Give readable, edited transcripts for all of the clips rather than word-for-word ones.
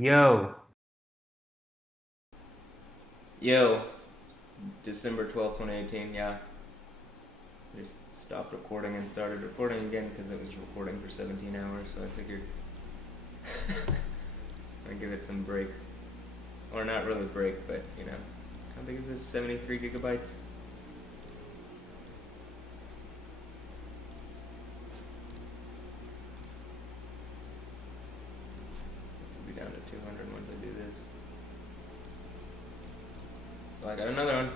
Yo, Yo, December 12th, 2018, yeah. Just stopped recording and started recording again because it was recording for 17 hours, so I figured I'd give it some break. Or not really break, but How big is this? 73 gigabytes? This will be down to 200 once I do this. So I got another one.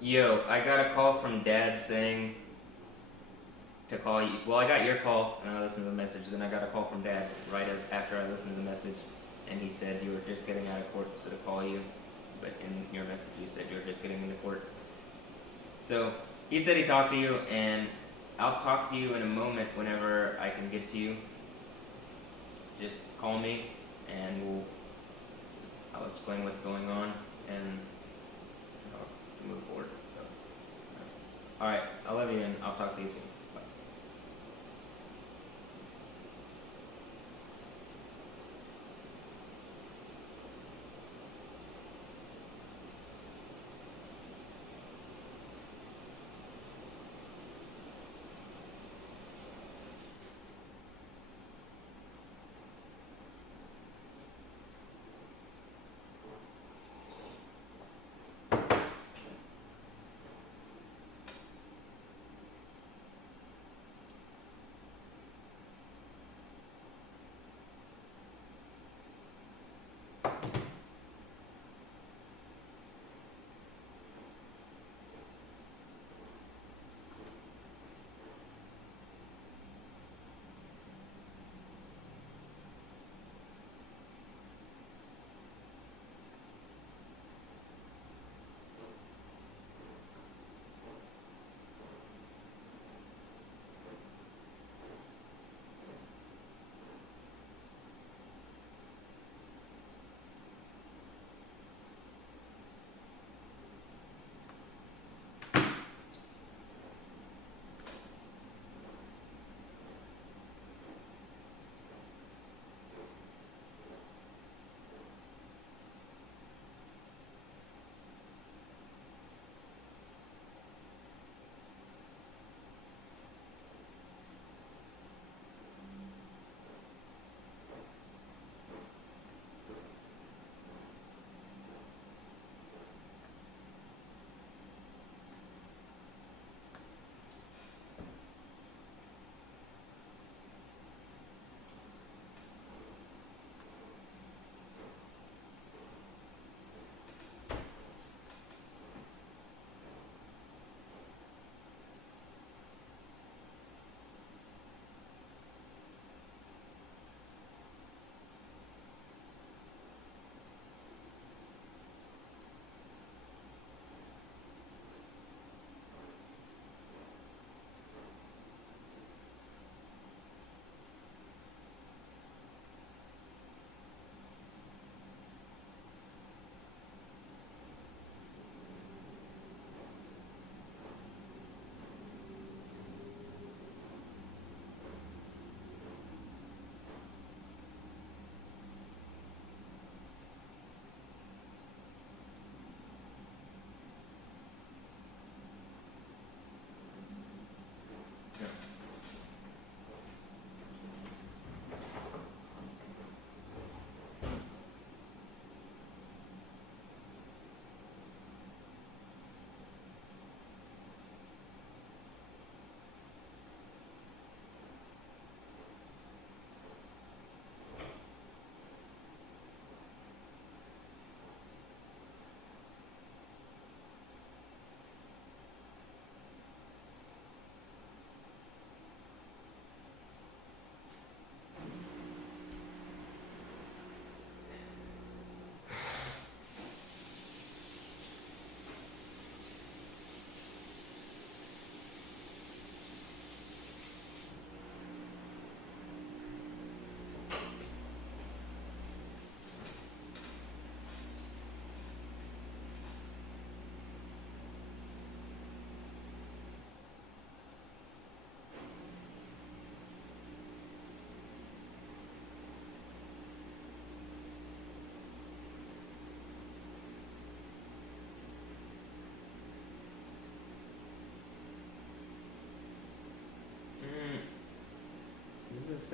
Yo, I got a call from Dad saying to call you. Well, I got your call and I listened to the message. Then I got a call from Dad right after I listened to the message, and he said you were just getting out of court, so to call you. But in your message, you said you were just getting into court. So he said he talked to you, and I'll talk to you in a moment whenever I can get to you. Just call me, and I'll explain what's going on, and I'll move forward. So, all right, I love you, and I'll talk to you soon. Bye.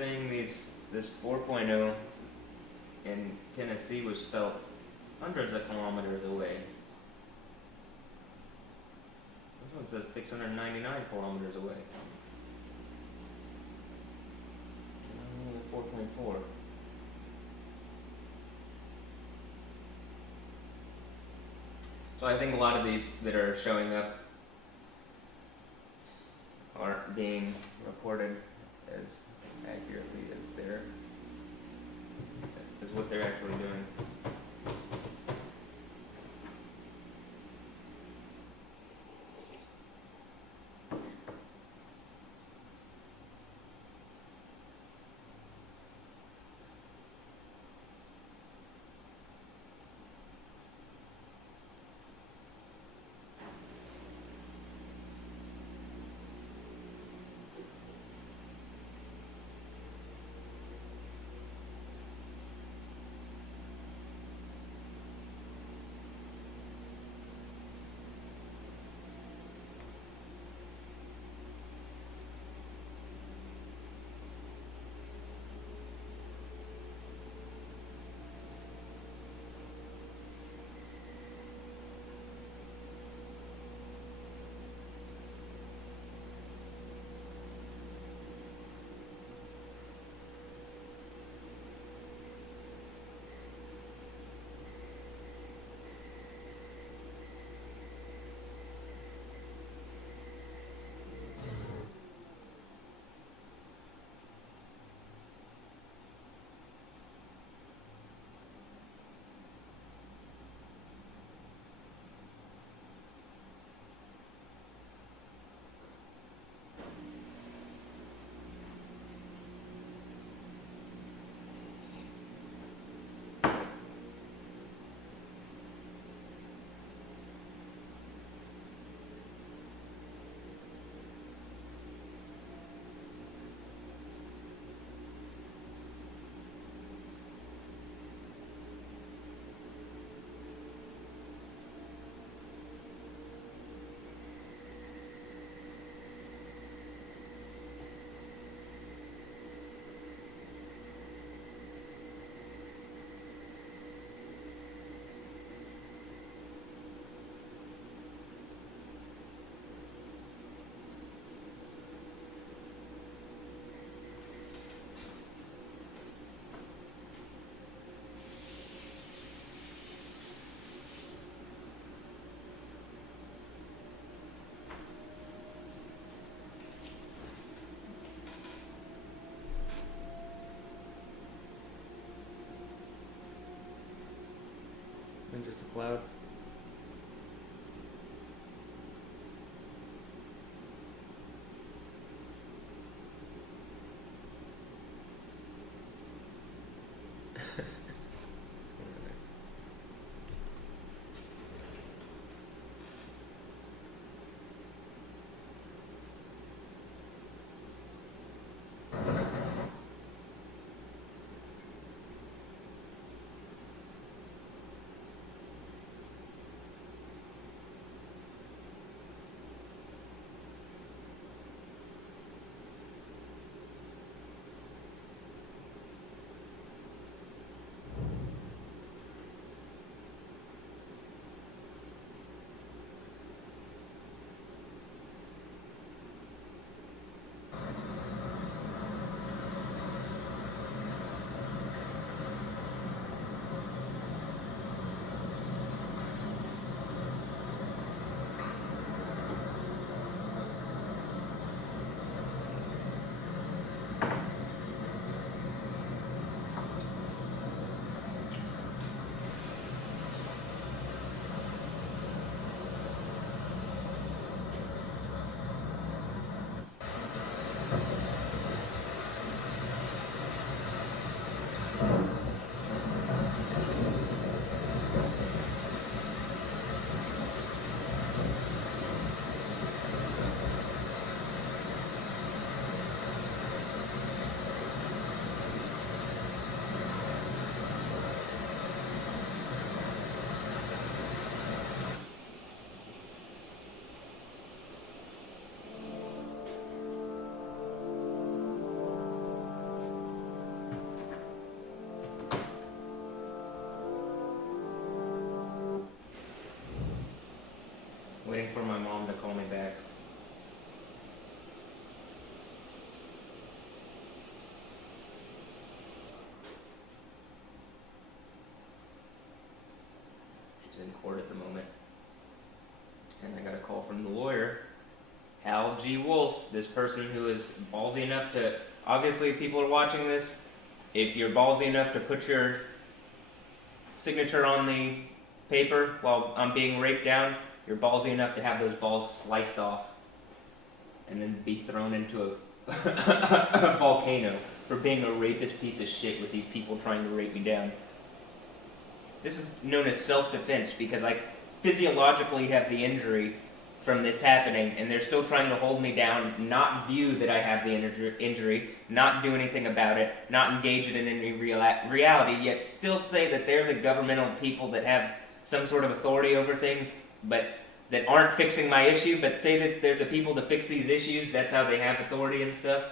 saying this 4.0 in Tennessee was felt hundreds of kilometers away. This one says 699 kilometers away. Only 4.4. So I think a lot of these that are showing up aren't being reported as accurately as what they're actually doing. And just a cloud. waiting for my mom to call me back. She's in court at the moment. And I got a call from the lawyer, Hal G. Wolf, this person who is ballsy enough to... Obviously, people are watching this. If you're ballsy enough to put your signature on the paper while I'm being raped down, you're ballsy enough to have those balls sliced off and then be thrown into a volcano for being a rapist piece of shit with these people trying to rape me down. This is known as self-defense because I physiologically have the injury from this happening, and they're still trying to hold me down, not view that I have the injury, not do anything about it, not engage it in any reality, yet still say that they're the governmental people that have some sort of authority over things, but that aren't fixing my issue, but say that they're the people to fix these issues, that's how they have authority and stuff.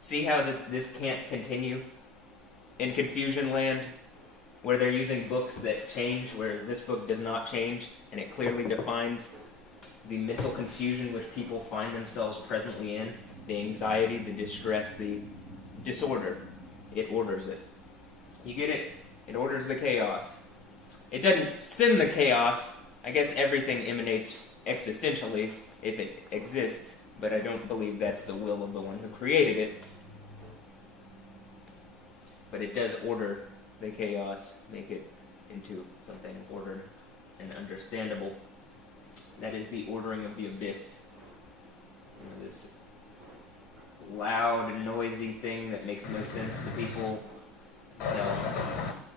See how this can't continue in confusion land, where they're using books that change, whereas this book does not change, and it clearly defines the mental confusion which people find themselves presently in, the anxiety, the distress, the disorder. It orders it. You get it? It orders the chaos. It doesn't send the chaos. I guess everything emanates existentially if it exists, but I don't believe that's the will of the one who created it. But it does order the chaos, make it into something ordered and understandable. That is the ordering of the abyss. This loud and noisy thing that makes no sense to people. No,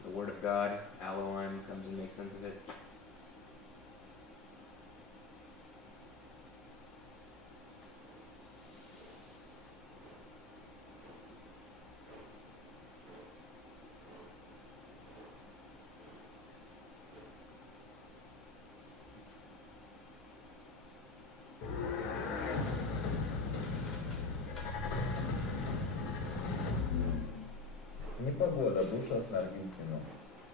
the Word of God, Elohim, comes and makes sense of it. Непогода обрушилась на Аргентину.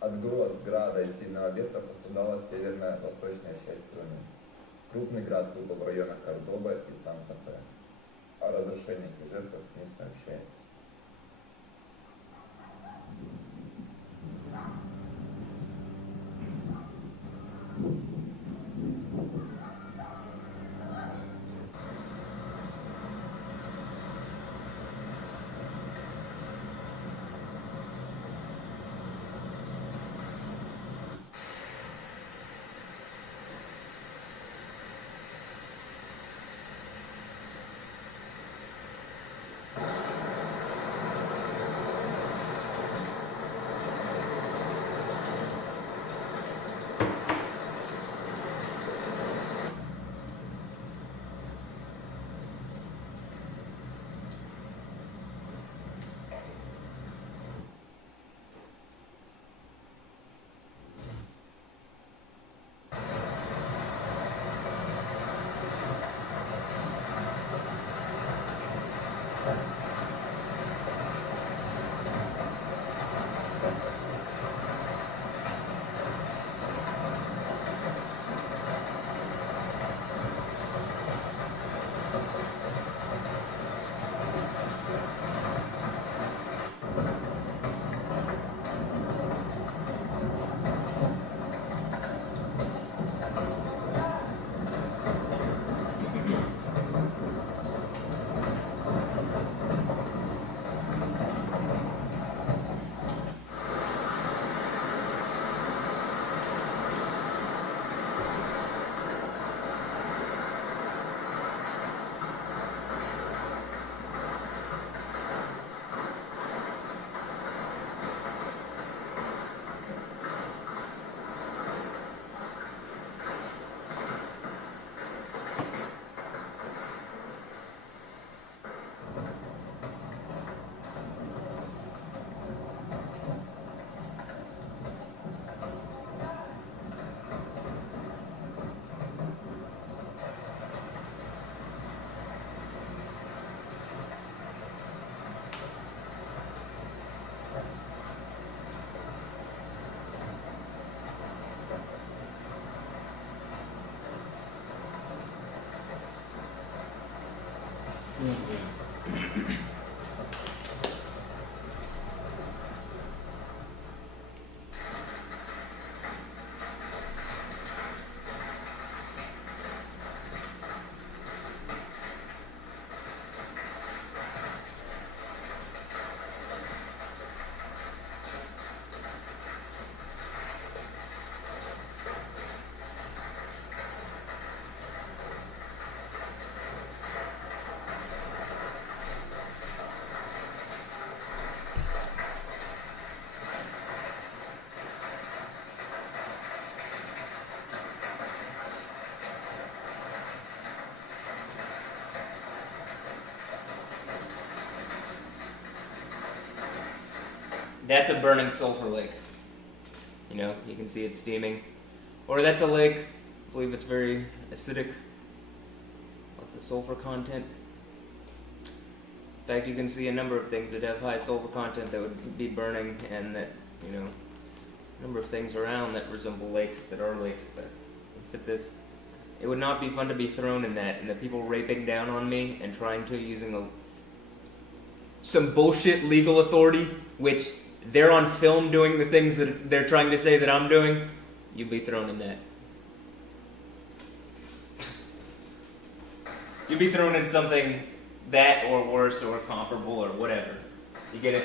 От гроз, града и сильного ветра пострадала северная восточная часть страны. Крупный град выпал в районах Кордоба и Санта-Фе. О разрушениях и жертвах не сообщается. That's a burning sulfur lake. You know, you can see it steaming. Or that's a lake, I believe it's very acidic. Lots of sulfur content. In fact, you can see a number of things that have high sulfur content that would be burning, and that, you know, a number of things around that resemble lakes that are lakes that fit this. It would not be fun to be thrown in that, and the people raping down on me and trying to using some bullshit legal authority, which they're on film doing the things that they're trying to say that I'm doing, you'd be thrown in that. You'd be thrown in something that or worse or comparable or whatever. You get it?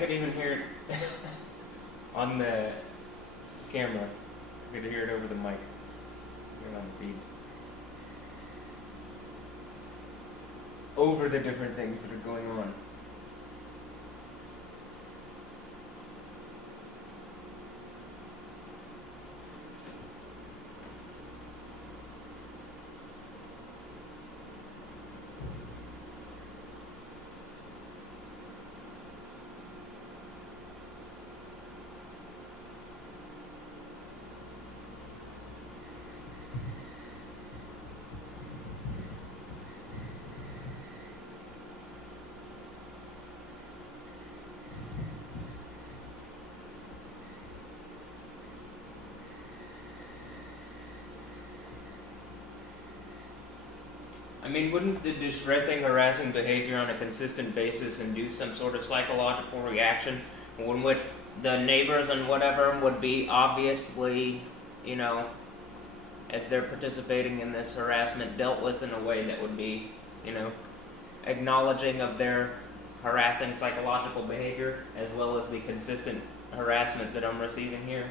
could even hear it on the camera. I could hear it over the mic. Here on the feed. Over the different things that are going on. I mean, wouldn't the distressing, harassing behavior on a consistent basis induce some sort of psychological reaction in which the neighbors and whatever would be obviously, you know, as they're participating in this harassment, dealt with in a way that would be, you know, acknowledging of their harassing psychological behavior as well as the consistent harassment that I'm receiving here?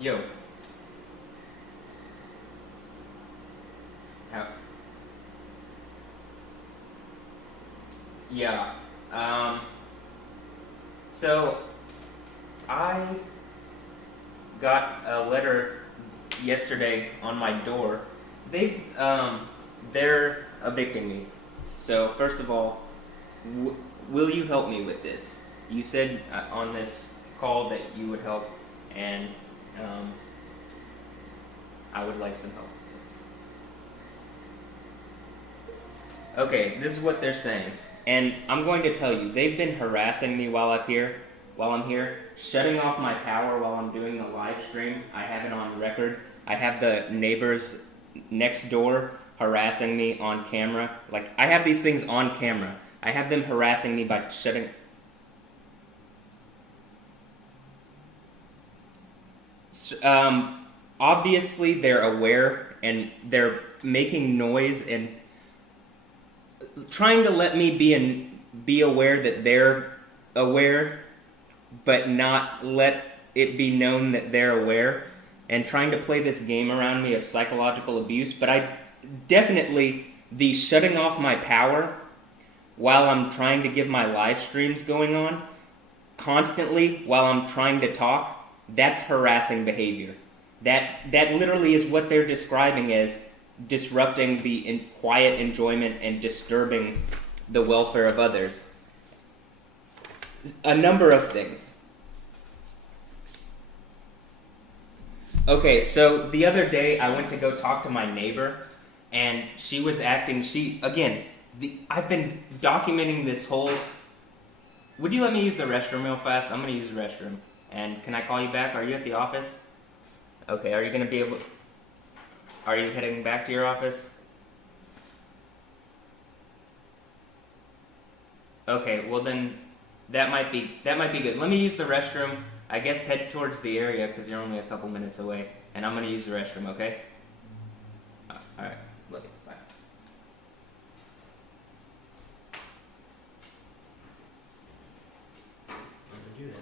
Yo. How? Yeah. So I got a letter yesterday on my door. They're evicting me. So first of all, will you help me with this? You said on this call that you would help, and I would like some help with this. Okay, this is what they're saying. And I'm going to tell you, they've been harassing me while I'm here, shutting off my power while I'm doing the live stream. I have it on record. I have the neighbors next door harassing me on camera. Like, I have these things on camera. I have them harassing me by shutting... Obviously they're aware and they're making noise and trying to let me be aware that they're aware, but not let it be known that they're aware, and trying to play this game around me of psychological abuse. But I definitely, the shutting off my power while I'm trying to give my live streams going on constantly while I'm trying to talk, that's harassing behavior. That literally is what they're describing as disrupting the quiet enjoyment and disturbing the welfare of others. A number of things. Okay, so the other day I went to go talk to my neighbor, and she was acting, I've been documenting this whole Would you let me use the restroom real fast? I'm gonna use the restroom. And can I call you back? Are you at the office? Okay, are you gonna be able... Are you heading back to your office? Okay, well then, that might be good. Let me use the restroom. I guess head towards the area because you're only a couple minutes away. And I'm gonna use the restroom, okay? Alright, look, bye. I'm gonna do that.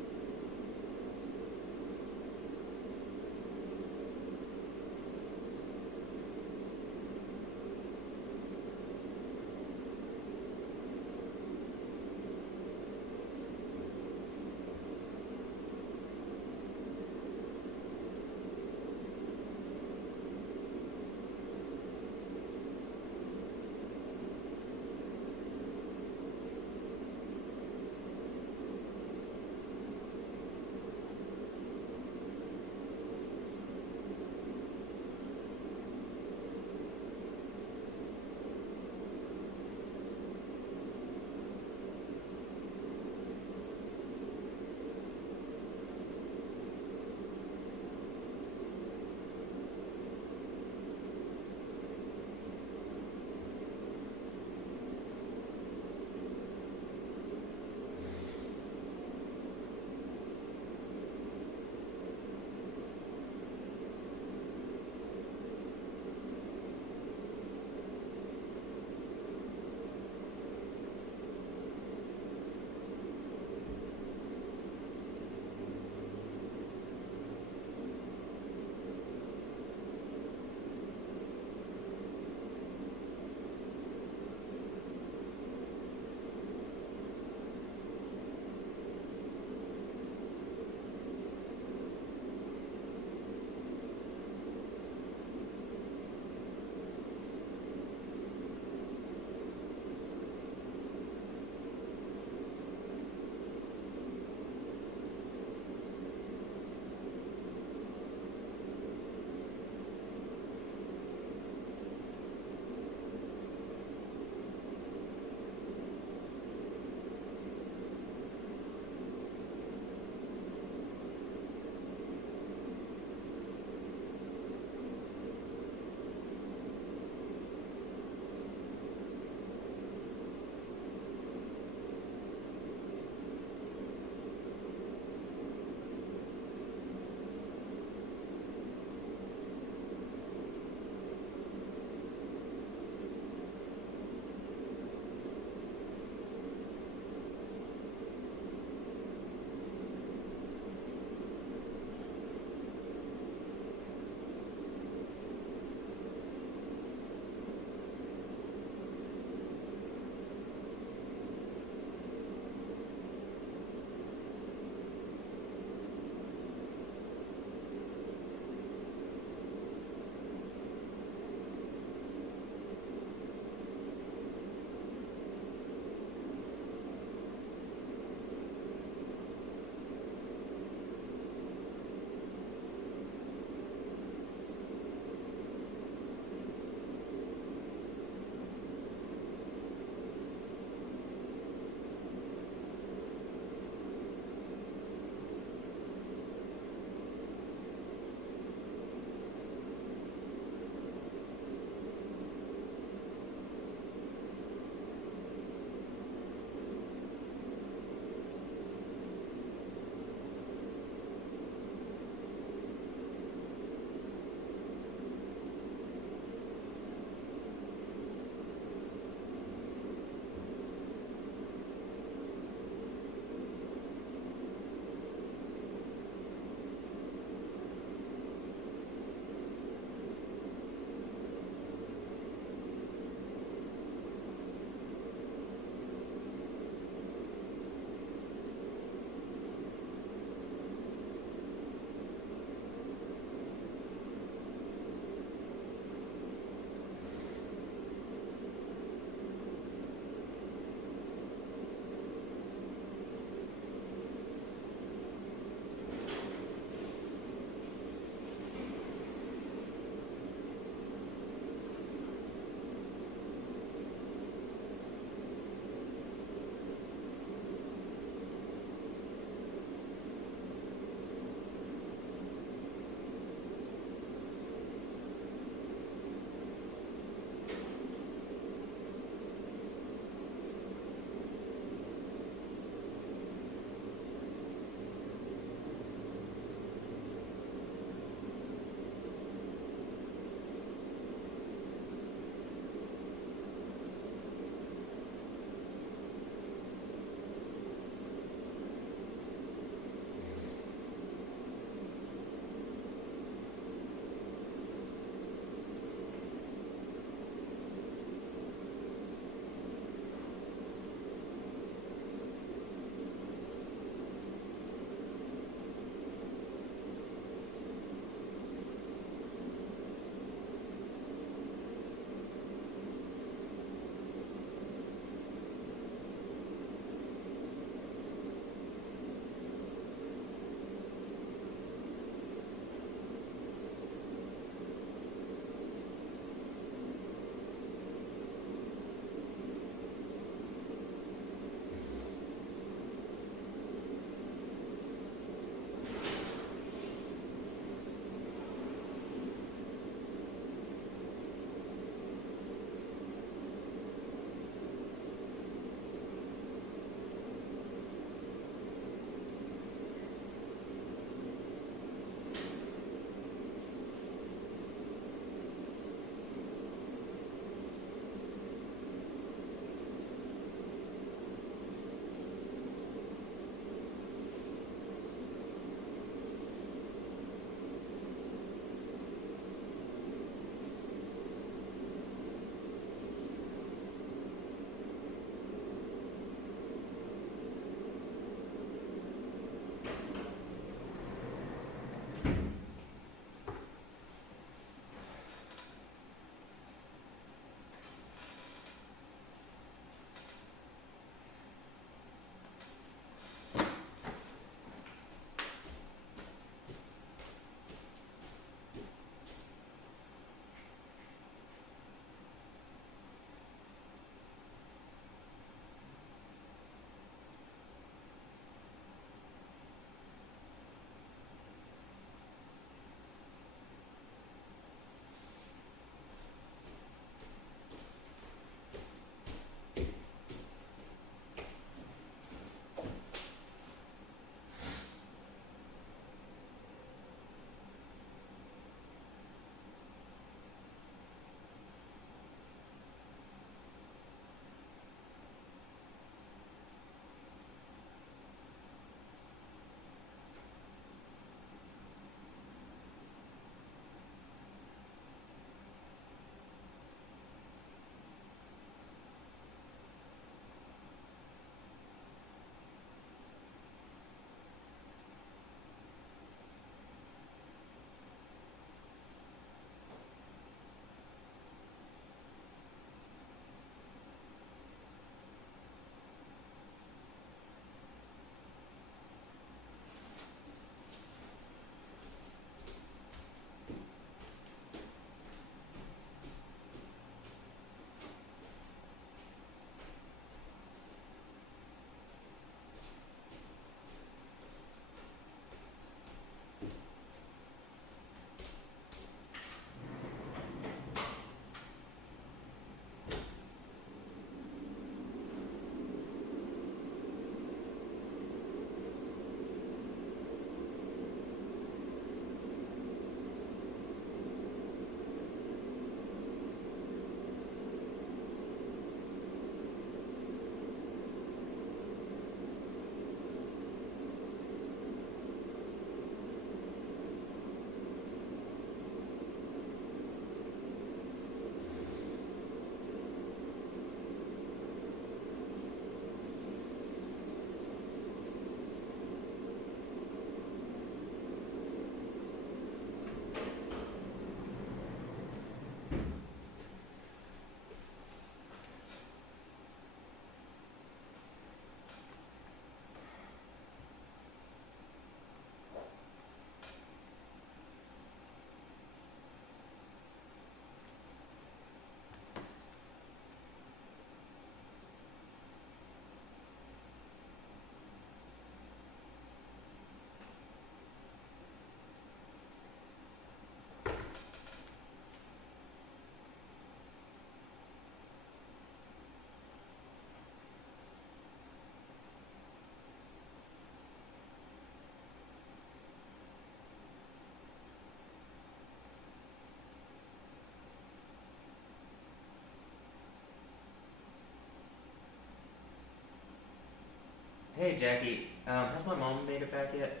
Hey Jackie, has my mom made it back yet?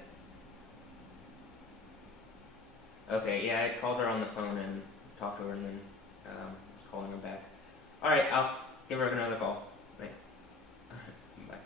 Okay, yeah, I called her on the phone and talked to her and then was calling her back. Alright, I'll give her another call. Thanks. Bye.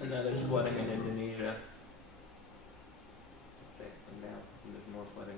Another flooding in Indonesia. Say, and now there's more flooding.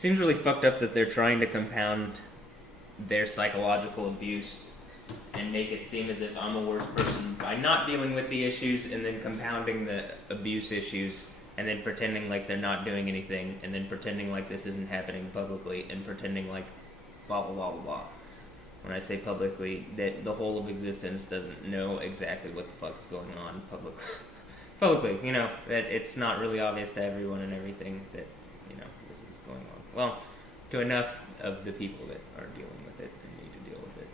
seems really fucked up that they're trying to compound their psychological abuse and make it seem as if I'm a worse person by not dealing with the issues and then compounding the abuse issues and then pretending like they're not doing anything and then pretending like this isn't happening publicly and pretending like blah blah blah blah blah. When I say publicly, that the whole of existence doesn't know exactly what the fuck's going on publicly, you know, that it's not really obvious to everyone and everything that, you know, this is going on. Well, to enough of the people that are dealing with it and need to deal with it.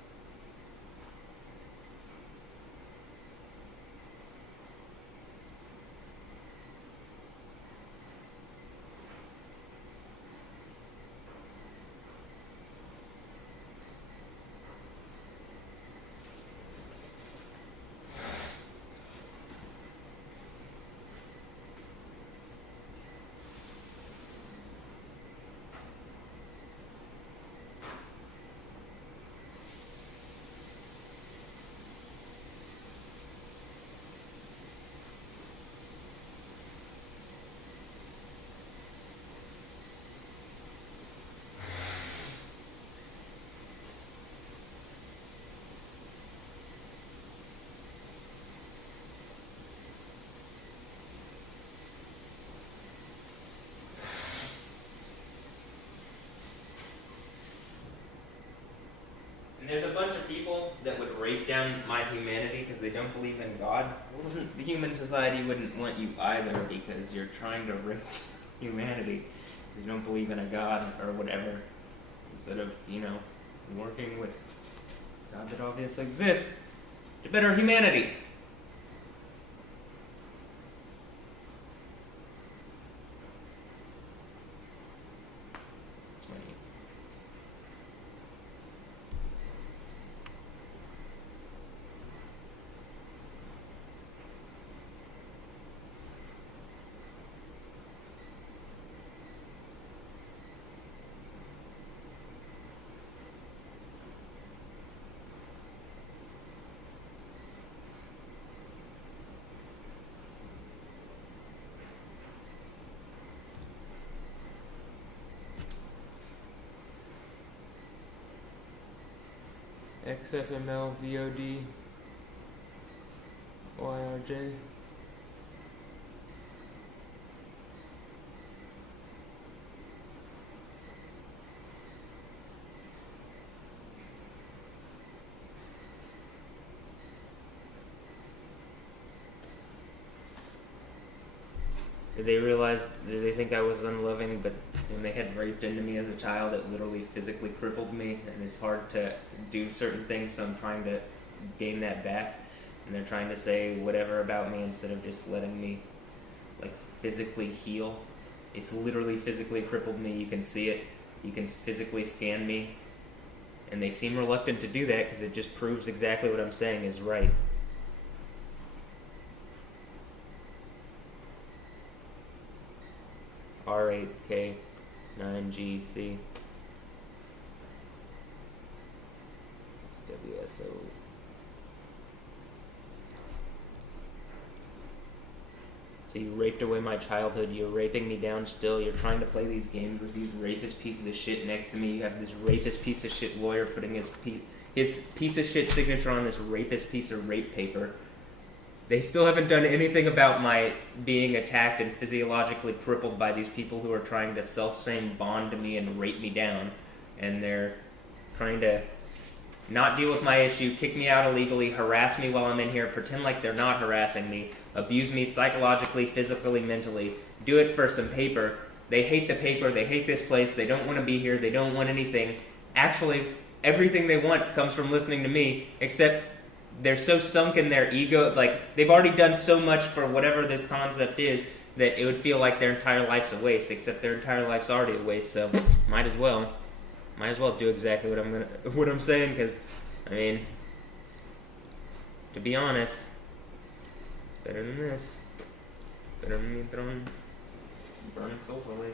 And there's a bunch of people that would rape down my humanity because they don't believe in God. The human society wouldn't want you either because you're trying to rape humanity because you don't believe in a God or whatever. Instead of, you know, working with God that obviously exists to better humanity. XFML VOD YRJ. Did they realize, did they think I was unloving, but when they had raped into me as a child, it literally physically crippled me, and it's hard to do certain things, so I'm trying to gain that back, and they're trying to say whatever about me instead of just letting me, like, physically heal. It's literally physically crippled me, you can see it, you can physically scan me, and they seem reluctant to do that because it just proves exactly what I'm saying is right. R8K 9GC SWSO. So you raped away my childhood, you're raping me down still, you're trying to play these games with these rapist pieces of shit next to me, you have this rapist piece of shit lawyer putting his piece of shit signature on this rapist piece of rape paper. They still haven't done anything about my being attacked and physiologically crippled by these people who are trying to self-same bond to me and rape me down. And they're trying to not deal with my issue, kick me out illegally, harass me while I'm in here, pretend like they're not harassing me, abuse me psychologically, physically, mentally, do it for some paper. They hate the paper, they hate this place, they don't want to be here, they don't want anything. Actually, everything they want comes from listening to me, except they're so sunk in their ego, like, they've already done so much for whatever this concept is, that it would feel like their entire life's a waste, except their entire life's already a waste, so might as well do exactly what I'm saying, because, I mean, to be honest, it's better than this. Better than me burning sulfur lake.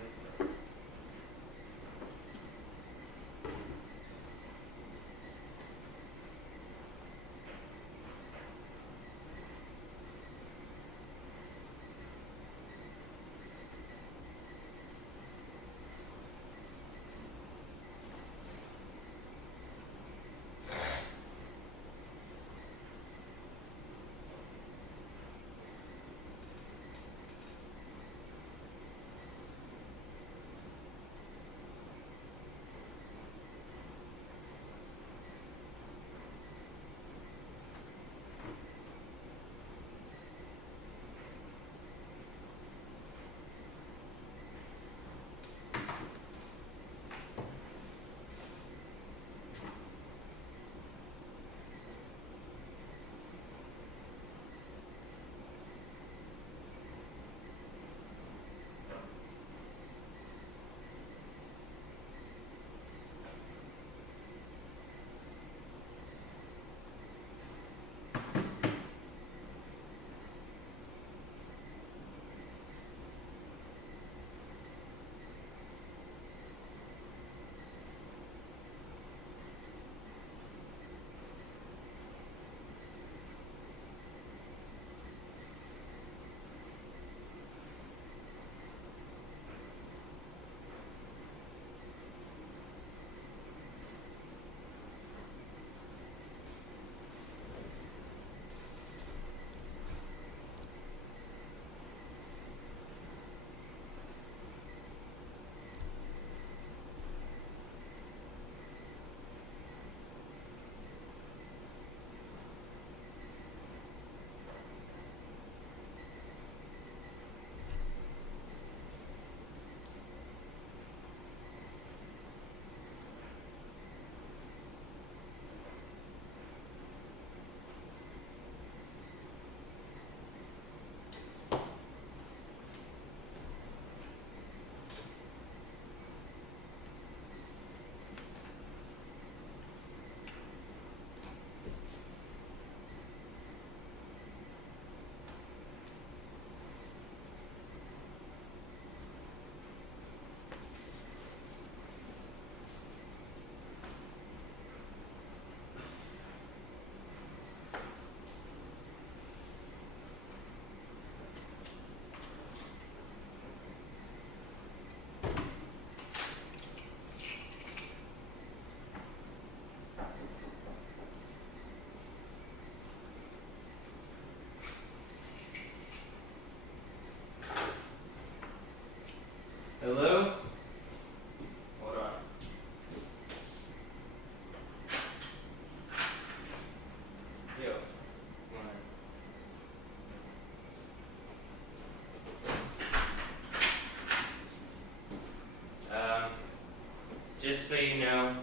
so you know,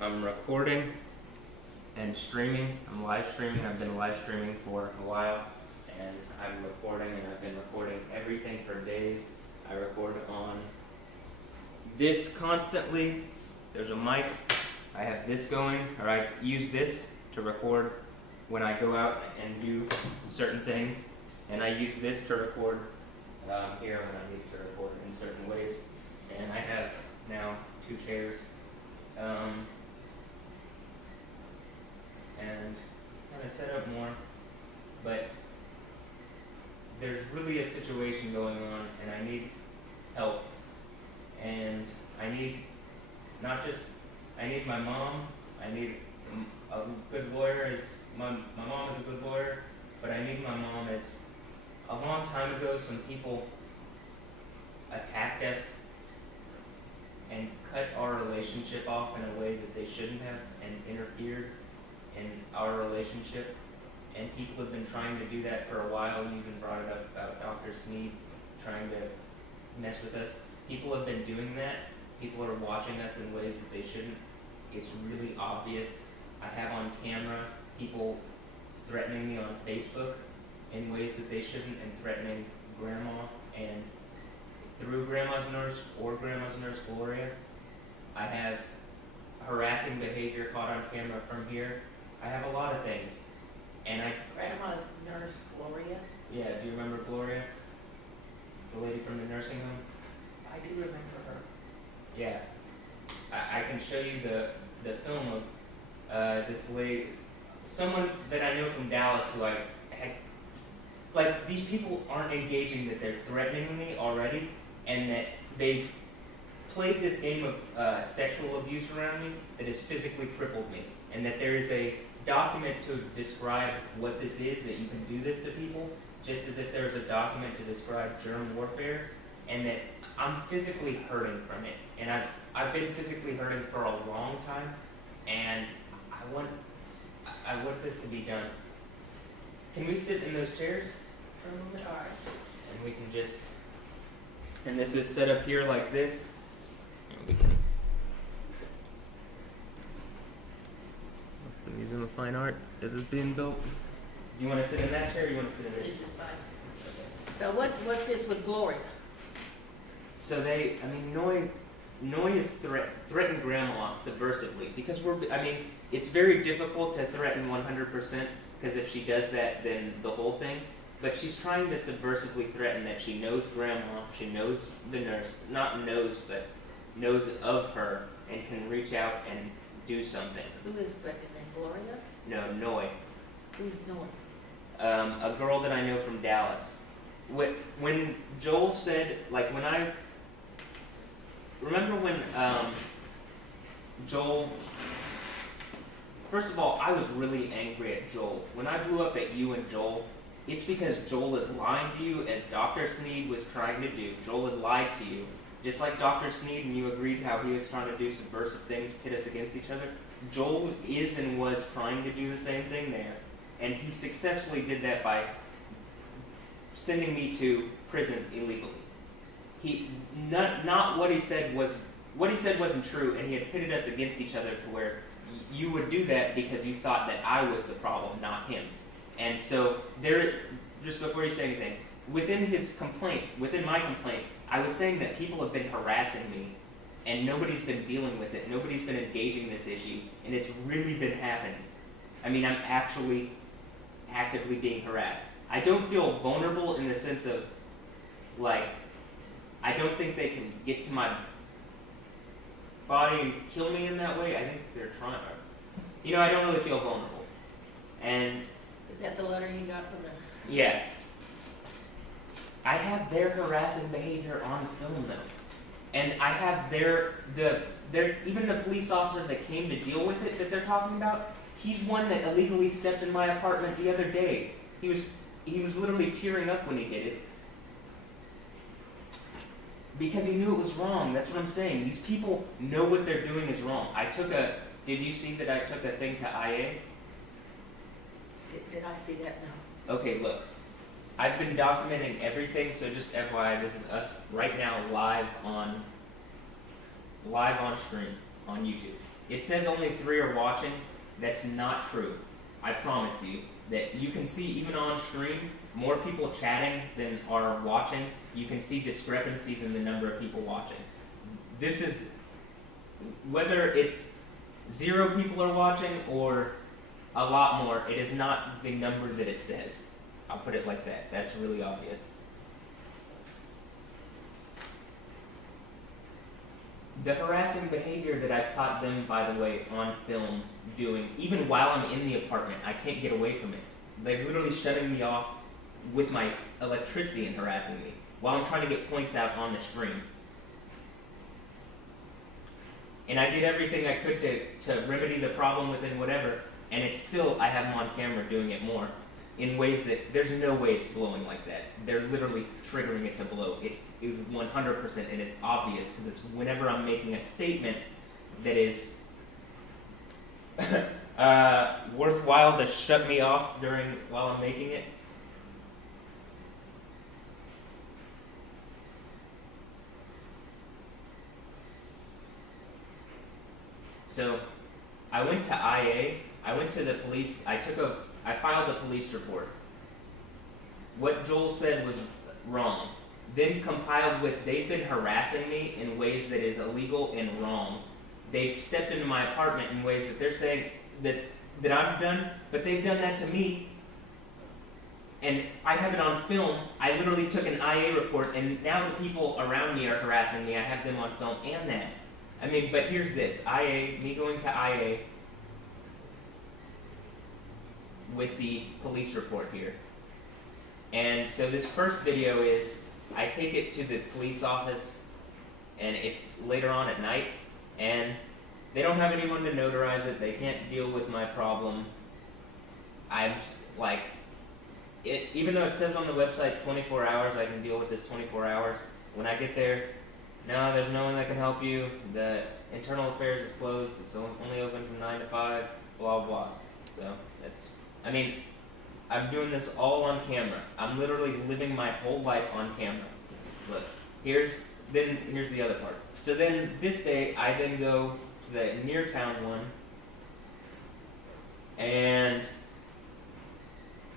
I'm recording and streaming. I'm live streaming. I've been live streaming for a while, and I'm recording, and I've been recording everything for days. I record on this constantly. There's a mic. I have this going, or I use this to record when I go out and do certain things, and I use this to record here when I need to record in certain ways. And I have now 2 chairs, and it's kind of set up more, but there's really a situation going on, and I need help, and I need not just, I need my mom, I need a good lawyer. My mom is a good lawyer, but I need my mom as, a long time ago some people attacked us and cut our relationship off in a way that they shouldn't have, and interfered in our relationship. And people have been trying to do that for a while. You even brought it up about Dr. Sneed trying to mess with us. People have been doing that. People are watching us in ways that they shouldn't. It's really obvious. I have on camera people threatening me on Facebook in ways that they shouldn't, and threatening Grandma, and through Grandma's nurse or Grandma's nurse Gloria. I have harassing behavior caught on camera from here. I have a lot of things. And Grandma's nurse, Gloria? Yeah, do you remember Gloria? The lady from the nursing home? I do remember her. Yeah. I can show you the film of this lady, someone that I know from Dallas who I had, like, these people aren't engaging, that they're threatening me already, and that they've played this game of sexual abuse around me that has physically crippled me, and that there is a document to describe what this is, that you can do this to people, just as if there's a document to describe germ warfare, and that I'm physically hurting from it. And I've been physically hurting for a long time, and I want this to be done. Can we sit in those chairs for a moment? All right. And we can just, and this is set up here like this. And we can, the Museum of Fine Art, this is being built. Do you want to sit in that chair, or you want to sit in this? This is fine. So what's this with Gloria? So Noy is threatened Grandma subversively, because it's very difficult to threaten 100%, because if she does that, then the whole thing. But she's trying to subversively threaten that she knows Grandma, she knows the nurse, not knows, but knows of her, and can reach out and do something. Who is threatening Gloria? No, Noy. Who's Noy? A girl that I know from Dallas. When Joel said, like, remember when Joel, first of all, I was really angry at Joel. When I blew up at you and Joel, it's because Joel is lying to you, as Dr. Sneed was trying to do. Joel had lied to you. Just like Dr. Sneed, and you agreed how he was trying to do subversive things, pit us against each other. Joel is and was trying to do the same thing there. And he successfully did that by sending me to prison illegally. Not what he said wasn't true, and he had pitted us against each other to where you would do that because you thought that I was the problem, not him. And so just before you say anything, within my complaint, I was saying that people have been harassing me, and nobody's been dealing with it. Nobody's been engaging this issue, and it's really been happening. I'm actually actively being harassed. I don't feel vulnerable in the sense of, like, I don't think they can get to my body and kill me in that way. I think they're trying. I don't really feel vulnerable. And Is that the letter you got from them? yeah. I have their harassing behavior on film though. And I have even the police officer that came to deal with it that they're talking about, he's one that illegally stepped in my apartment the other day. He was literally tearing up when he did it. Because he knew it was wrong. That's what I'm saying. These people know what they're doing is wrong. Did you see that I took a thing to IA? Did I see that? No. Okay, look. I've been documenting everything, so just FYI, this is us right now live on live on stream on YouTube. It says only 3 are watching. That's not true. I promise you that you can see even on stream more people chatting than are watching. You can see discrepancies in the number of people watching. This is, whether it's 0 people are watching or a lot more, it is not the number that it says. I'll put it like that. That's really obvious. The harassing behavior that I've caught them, by the way, on film doing, even while I'm in the apartment, I can't get away from it. They're literally shutting me off with my electricity and harassing me while I'm trying to get points out on the stream. And I did everything I could to remedy the problem within whatever, and it's still, I have them on camera doing it more in ways that there's no way it's blowing like that. They're literally triggering it to blow. It is 100%, and it's obvious because it's whenever I'm making a statement that is worthwhile to shut me off while I'm making it. So I went to IA, I went to the police, I filed a police report. What Joel said was wrong. Then compiled with, they've been harassing me in ways that is illegal and wrong. They've stepped into my apartment in ways that they're saying that I've done, but they've done that to me. And I have it on film. I literally took an IA report, and now the people around me are harassing me. I have them on film and that. I mean, but here's this. Me going to IA with the police report here. And so this first video is, I take it to the police office, and it's later on at night, and they don't have anyone to notarize it. They can't deal with my problem. I'm just like, even though it says on the website 24 hours, I can deal with this 24 hours. When I get there, no, there's no one that can help you. The internal affairs is closed. It's only open from 9 to 5, blah, blah. So that's, I mean, I'm doing this all on camera. I'm literally living my whole life on camera. Look, here's the other part. So then this day, I then go to the near town one, and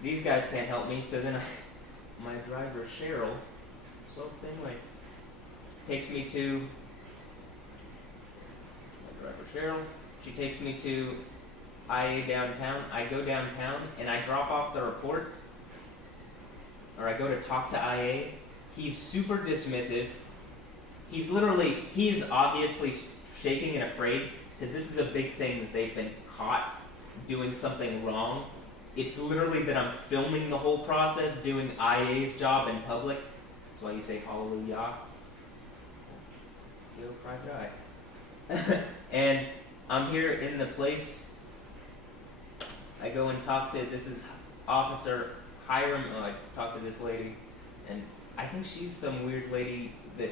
these guys can't help me. So then my driver Cheryl, spelled the same way, takes me to my driver Cheryl. She takes me to IA downtown. I go downtown and I drop off the report, or I go to talk to IA. He's super dismissive. He is obviously shaking and afraid because this is a big thing that they've been caught doing something wrong. It's literally that I'm filming the whole process, doing IA's job in public. That's why you say hallelujah. Yo, private eye. And I'm here in the place. I go and talk to, this is Officer Hiram. I talked to this lady, and I think she's some weird lady that,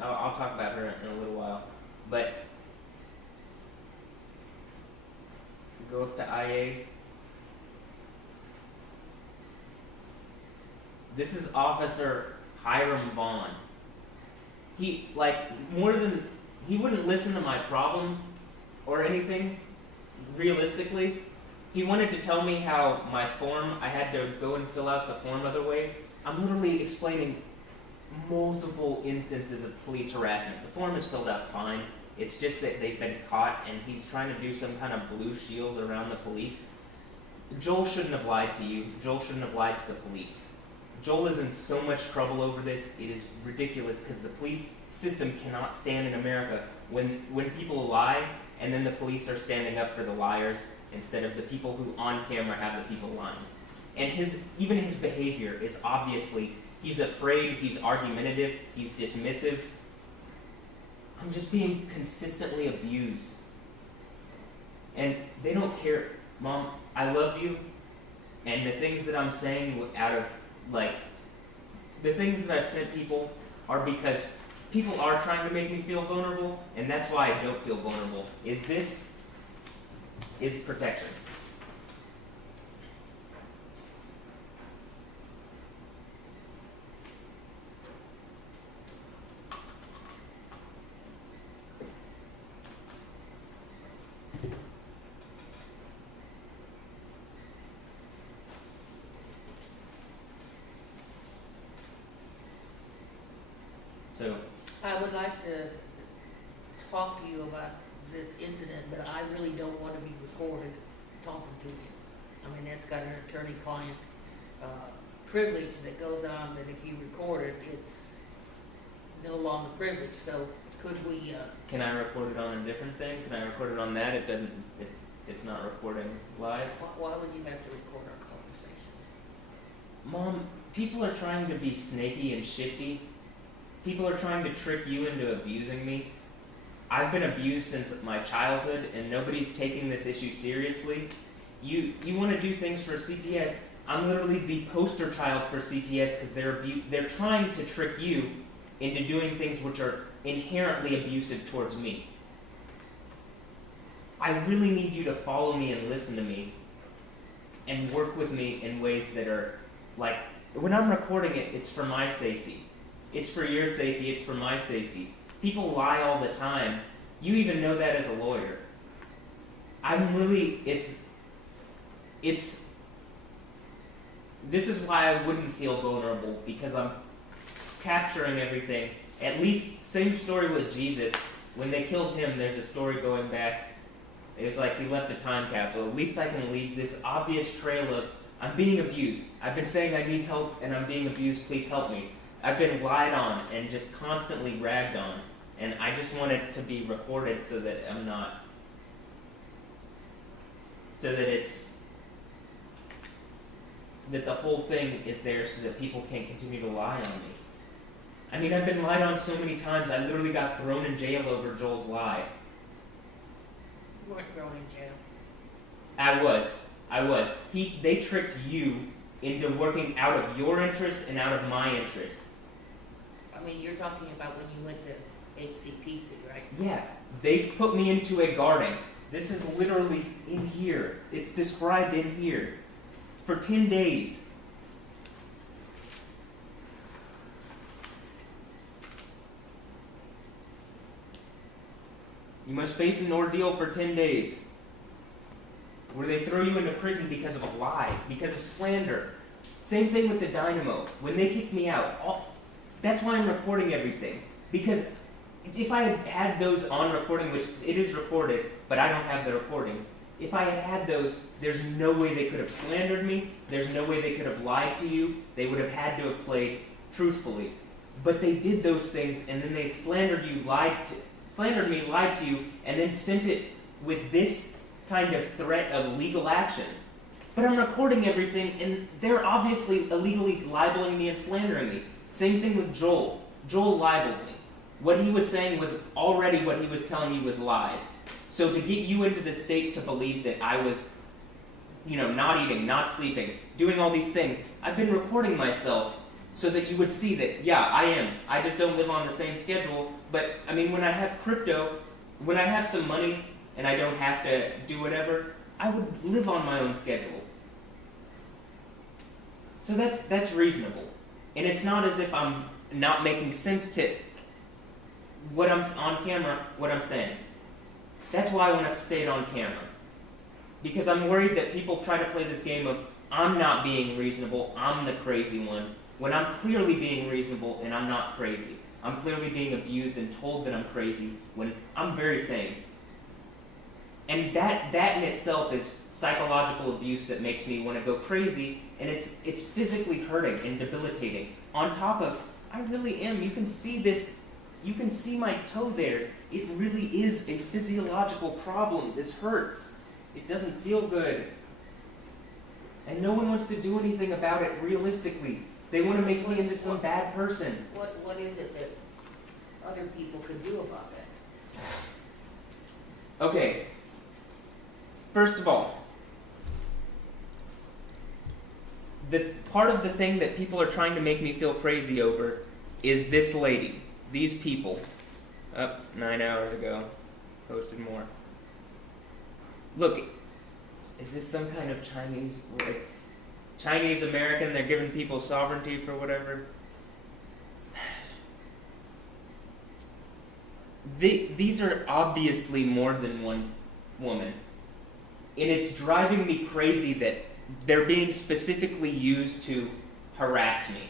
I'll talk about her in a little while. But go up to IA. This is Officer Hiram Vaughn. He wouldn't listen to my problem or anything, realistically. He wanted to tell me how my form, I had to go and fill out the form other ways. I'm literally explaining multiple instances of police harassment. The form is filled out fine. It's just that they've been caught, and he's trying to do some kind of blue shield around the police. Joel shouldn't have lied to you. Joel shouldn't have lied to the police. Joel is in so much trouble over this. It is ridiculous because the police system cannot stand in America when people lie and then the police are standing up for the liars instead of the people who on camera have the people lying. And even his behavior is obviously, he's afraid, he's argumentative, he's dismissive. I'm just being consistently abused. And they don't care. Mom, I love you. And the things that I'm saying out of, the things that I've sent people are because people are trying to make me feel vulnerable, and that's why I don't feel vulnerable. This is protection. So, I would like to talk to you about this incident, but I really don't want to be recorded talking to you. I mean, that's got an attorney-client privilege that goes on, that if you record it, it's no longer privileged. So could we, can I record it on a different thing? Can I record it on that? It doesn't. It's not recording live. why would you have to record our conversation? Mom, people are trying to be snaky and shifty. People are trying to trick you into abusing me. I've been abused since my childhood, and nobody's taking this issue seriously. You want to do things for CPS. I'm literally the poster child for CPS because they're trying to trick you into doing things which are inherently abusive towards me. I really need you to follow me and listen to me and work with me in ways that are like, when I'm recording it, it's for my safety. It's for your safety, it's for my safety. People lie all the time. You even know that as a lawyer. This is why I wouldn't feel vulnerable, because I'm capturing everything. At least, same story with Jesus. When they killed him, there's a story going back. It was like he left a time capsule. At least I can leave this obvious trail of, I'm being abused. I've been saying I need help and I'm being abused, please help me. I've been lied on and just constantly ragged on. And I just want it to be recorded so that I'm not, so that that the whole thing is there so that people can't continue to lie on me. I mean, I've been lied on so many times, I literally got thrown in jail over Joel's lie. You weren't thrown in jail. I was. They tricked you into working out of your interest and out of my interest. I mean, you're talking about when you went to HCPC, right? Yeah, they put me into a garden. This is literally in here. It's described in here. For 10 days. You must face an ordeal for 10 days. Where they throw you into prison because of a lie, because of slander. Same thing with the Dynamo. When they kicked me out, that's why I'm recording everything. Because if I had those on recording, which it is recorded, but I don't have the recordings, if I had those, there's no way they could have slandered me, there's no way they could have lied to you, they would have had to have played truthfully. But they did those things, and then they slandered me, lied to you, and then sent it with this kind of threat of legal action. But I'm recording everything, and they're obviously illegally libeling me and slandering me. Same thing with Joel. Joel libeled me. What he was saying was already what he was telling you was lies. So to get you into the state to believe that I was, not eating, not sleeping, doing all these things, I've been recording myself so that you would see that, yeah, I am. I just don't live on the same schedule. But, I mean, when I have crypto, when I have some money and I don't have to do whatever, I would live on my own schedule. So that's reasonable. And it's not as if I'm not making sense to what I'm on camera, what I'm saying. That's why I want to say it on camera. Because I'm worried that people try to play this game of, I'm not being reasonable, I'm the crazy one, when I'm clearly being reasonable and I'm not crazy. I'm clearly being abused and told that I'm crazy when I'm very sane. And that in itself is psychological abuse that makes me want to go crazy, and it's physically hurting and debilitating. On top of, I really am, you can see this, you can see my toe there. It really is a physiological problem. This hurts. It doesn't feel good. And no one wants to do anything about it realistically. They want to make me into some bad person. What is it that other people could do about that? Okay. First of all, the part of the thing that people are trying to make me feel crazy over is this lady. These people. 9 hours ago. Posted more. Look, is this some kind of Chinese American? They're giving people sovereignty for whatever. These are obviously more than one woman. And it's driving me crazy that they're being specifically used to harass me.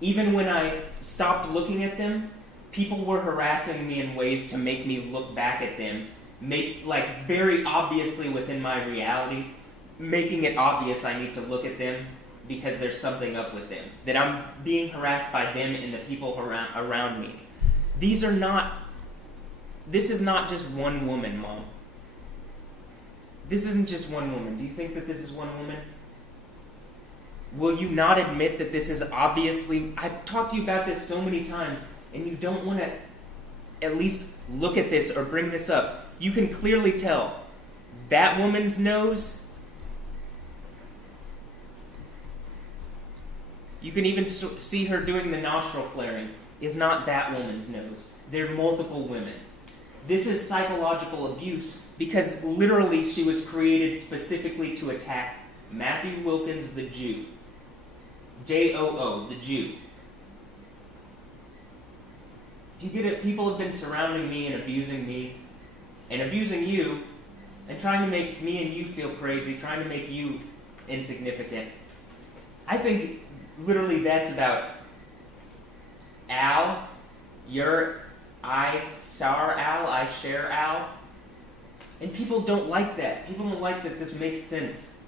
Even when I stopped looking at them, people were harassing me in ways to make me look back at them, very obviously within my reality, making it obvious I need to look at them because there's something up with them. That I'm being harassed by them and the people around me. This is not just one woman, Mom. This isn't just one woman. Do you think that this is one woman? Will you not admit that this is obviously... I've talked to you about this so many times, and you don't want to at least look at this or bring this up. You can clearly tell that woman's nose... You can even see her doing the nostril flaring. Is not that woman's nose. There are multiple women. This is psychological abuse because literally she was created specifically to attack Matthew Wilkins, the Jew. J-O-O, the Jew. If you get it, people have been surrounding me and abusing you and trying to make me and you feel crazy, trying to make you insignificant. I think literally that's about Al, I share Al. And people don't like that. People don't like that this makes sense.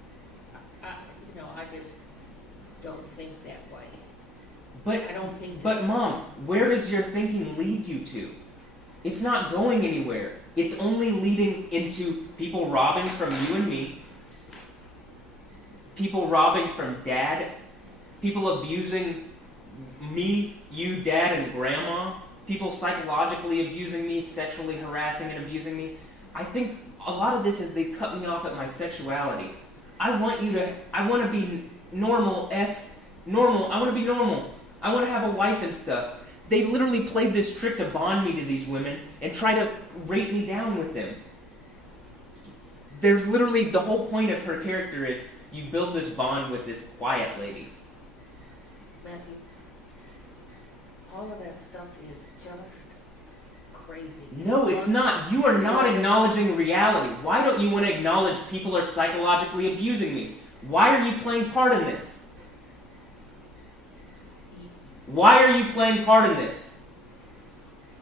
I just don't think that way. But I don't think. But Mom, where does your thinking lead you to? It's not going anywhere. It's only leading into people robbing from you and me, people robbing from Dad, people abusing me, you, Dad, and Grandma, people psychologically abusing me, sexually harassing and abusing me. I think a lot of this is they cut me off at my sexuality. I want to be normal. I want to be normal. I want to have a wife and stuff. They literally played this trick to bond me to these women and try to rape me down with them. There's literally, the whole point of her character is you build this bond with this quiet lady. Matthew, all of that stuff is just crazy. No, it's not. You are not acknowledging reality. Why don't you want to acknowledge people are psychologically abusing me? Why are you playing part in this? Why are you playing part in this?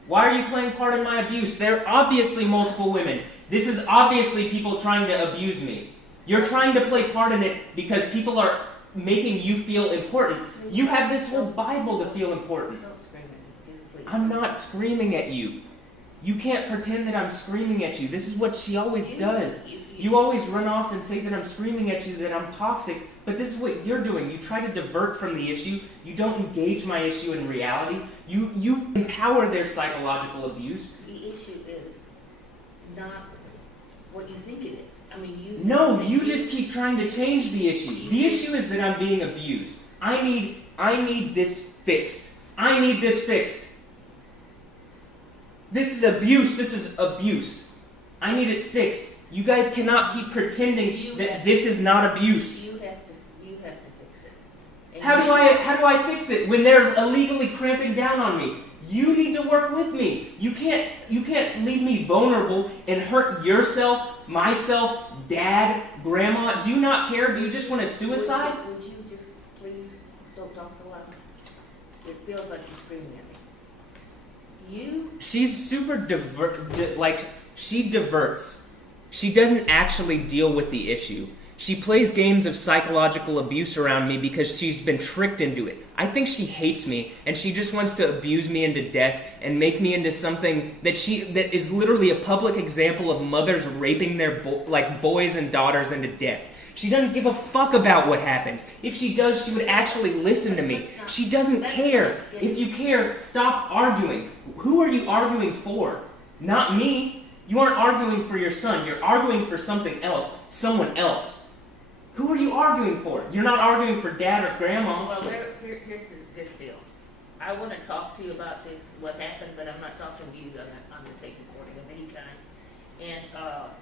Why are you playing part in my abuse? There are obviously multiple women. This is obviously people trying to abuse me. You're trying to play part in it because people are making you feel important. You have this whole Bible to feel important. Don't scream at me. Just please. I'm not screaming at you. You can't pretend that I'm screaming at you. This is what she always does. You always run off and say that I'm screaming at you, that I'm toxic, but this is what you're doing. You try to divert from the issue. You don't engage my issue in reality. You empower their psychological abuse. The issue is not what you think it is. I mean, you just keep trying to change the issue. The issue is that I'm being abused. I need this fixed. I need this fixed. This is abuse. This is abuse. I need it fixed. You guys cannot keep pretending that this is not abuse. You have to fix it. And How do I fix it when they're illegally cramping down on me? You need to work with me. You can't leave me vulnerable and hurt yourself, myself, Dad, Grandma. Do you not care? Do you just want to suicide? Would you just please don't talk so loud? It feels like you're screaming at me. She's super she diverts. She doesn't actually deal with the issue. She plays games of psychological abuse around me because she's been tricked into it. I think she hates me, and she just wants to abuse me into death and make me into something that is literally a public example of mothers raping their boys and daughters into death. She doesn't give a fuck about what happens. If she does, she would actually listen to me. She doesn't care. If you care, stop arguing. Who are you arguing for? Not me. You aren't arguing for your son. You're arguing for something else. Someone else. Who are you arguing for? You're not arguing for Dad or Grandma. Well, here's this deal. I want to talk to you about this, what happened, but I'm not talking to you on the tape recording of any kind. And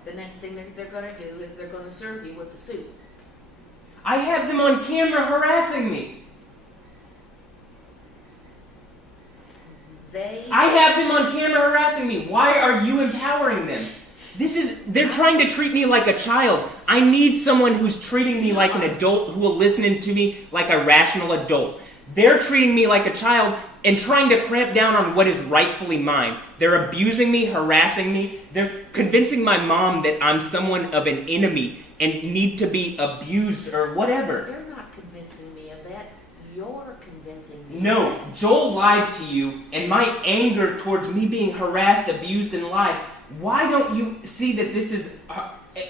the next thing they're going to do is they're going to serve you with the suit. I have them on camera harassing me. I have them on camera harassing me. Why are you empowering them? They're trying to treat me like a child. I need someone who's treating me like an adult, who will listen to me like a rational adult. They're treating me like a child and trying to cramp down on what is rightfully mine. They're abusing me, harassing me. They're convincing my mom that I'm someone of an enemy and need to be abused or whatever. They're not convincing me of that. You're convincing me. No, Joel lied to you, and my anger towards me being harassed, abused, and lied. Why don't you see that this is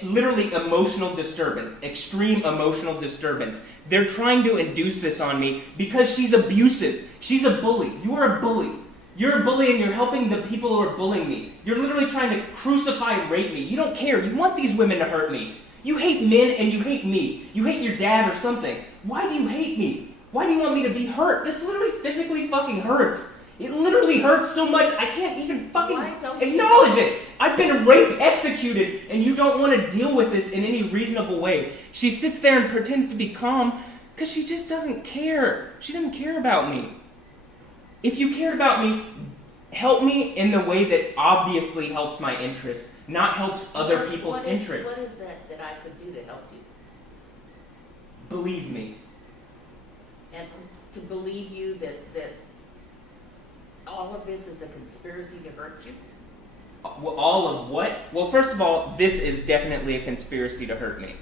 literally emotional disturbance, extreme emotional disturbance? They're trying to induce this on me because she's abusive. She's a bully. You are a bully. You're a bully and you're helping the people who are bullying me. You're literally trying to crucify and rape me. You don't care. You want these women to hurt me. You hate men and you hate me. You hate your dad or something. Why do you hate me? Why do you want me to be hurt? This literally physically fucking hurts. It literally hurts so much I can't even fucking acknowledge it. I've been rape executed and you don't want to deal with this in any reasonable way. She sits there and pretends to be calm because she just doesn't care. She doesn't care about me. If you cared about me, help me in the way that obviously helps my interest, not helps other people's interests. What is that I could do to help you? Believe me. And to believe you that all of this is a conspiracy to hurt you? All of what? Well, first of all, this is definitely a conspiracy to hurt me.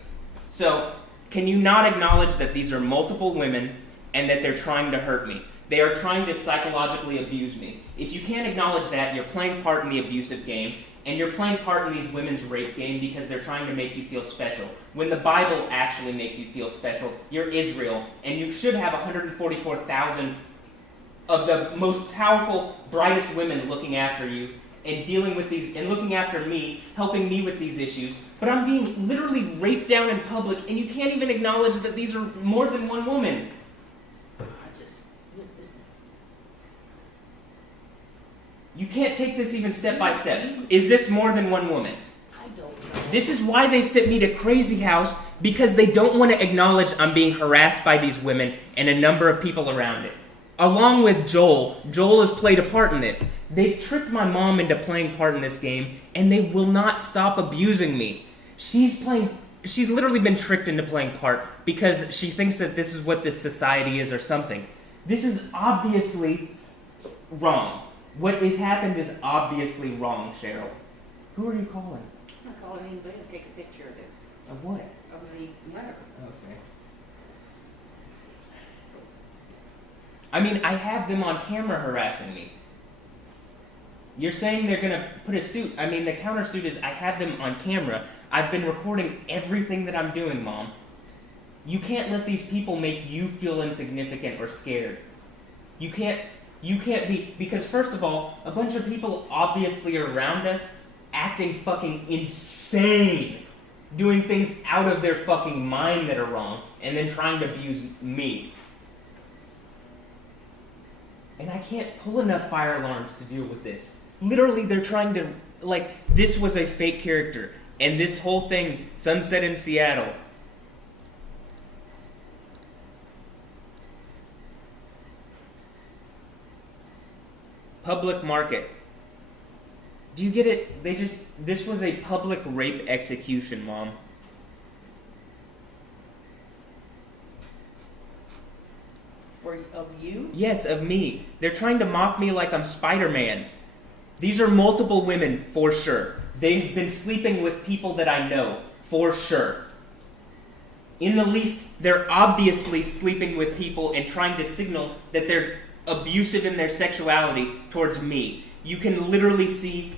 So, can you not acknowledge that these are multiple women and that they're trying to hurt me? They are trying to psychologically abuse me. If you can't acknowledge that, you're playing part in the abusive game, and you're playing part in these women's rape game because they're trying to make you feel special. When the Bible actually makes you feel special, you're Israel, and you should have 144,000 of the most powerful, brightest women looking after you and dealing with these, and looking after me, helping me with these issues. But I'm being literally raped down in public, and you can't even acknowledge that these are more than one woman. You can't take this even step by step. Is this more than one woman? I don't know. This is why they sent me to Crazy House, because they don't want to acknowledge I'm being harassed by these women and a number of people around it. Along with Joel has played a part in this. They've tricked my mom into playing part in this game, and they will not stop abusing me. She's literally been tricked into playing part because she thinks that this is what this society is or something. This is obviously wrong. What has happened is obviously wrong, Cheryl. Who are you calling? I'm not calling anybody. I'll take a picture of this. Of what? Of the letter. Okay. I mean, I have them on camera harassing me. You're saying they're going to put a suit. I mean, the countersuit is I have them on camera. I've been recording everything that I'm doing, Mom. You can't let these people make you feel insignificant or scared. You can't be, because first of all, a bunch of people obviously are around us acting fucking insane, doing things out of their fucking mind that are wrong, and then trying to abuse me. And I can't pull enough fire alarms to deal with this. Literally, they're trying to, this was a fake character, and this whole thing, Sunset in Seattle, public market. Do you get it? This was a public rape execution, Mom. Of you? Yes, of me. They're trying to mock me like I'm Spider-Man. These are multiple women, for sure. They've been sleeping with people that I know, for sure. In the least, they're obviously sleeping with people and trying to signal that they're abusive in their sexuality towards me. You can literally see,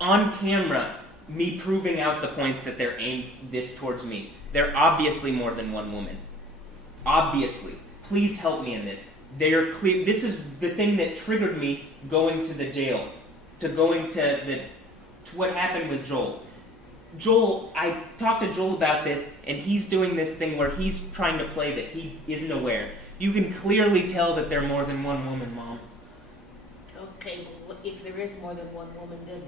on camera, me proving out the points that they're aimed this towards me. They're obviously more than one woman. Obviously. Please help me in this. They are clear. This is the thing that triggered me going to the jail, to what happened with Joel. I talked to Joel about this, and he's doing this thing where he's trying to play that he isn't aware. You can clearly tell that they're more than one woman, Mom. Okay, well, if there is more than one woman, then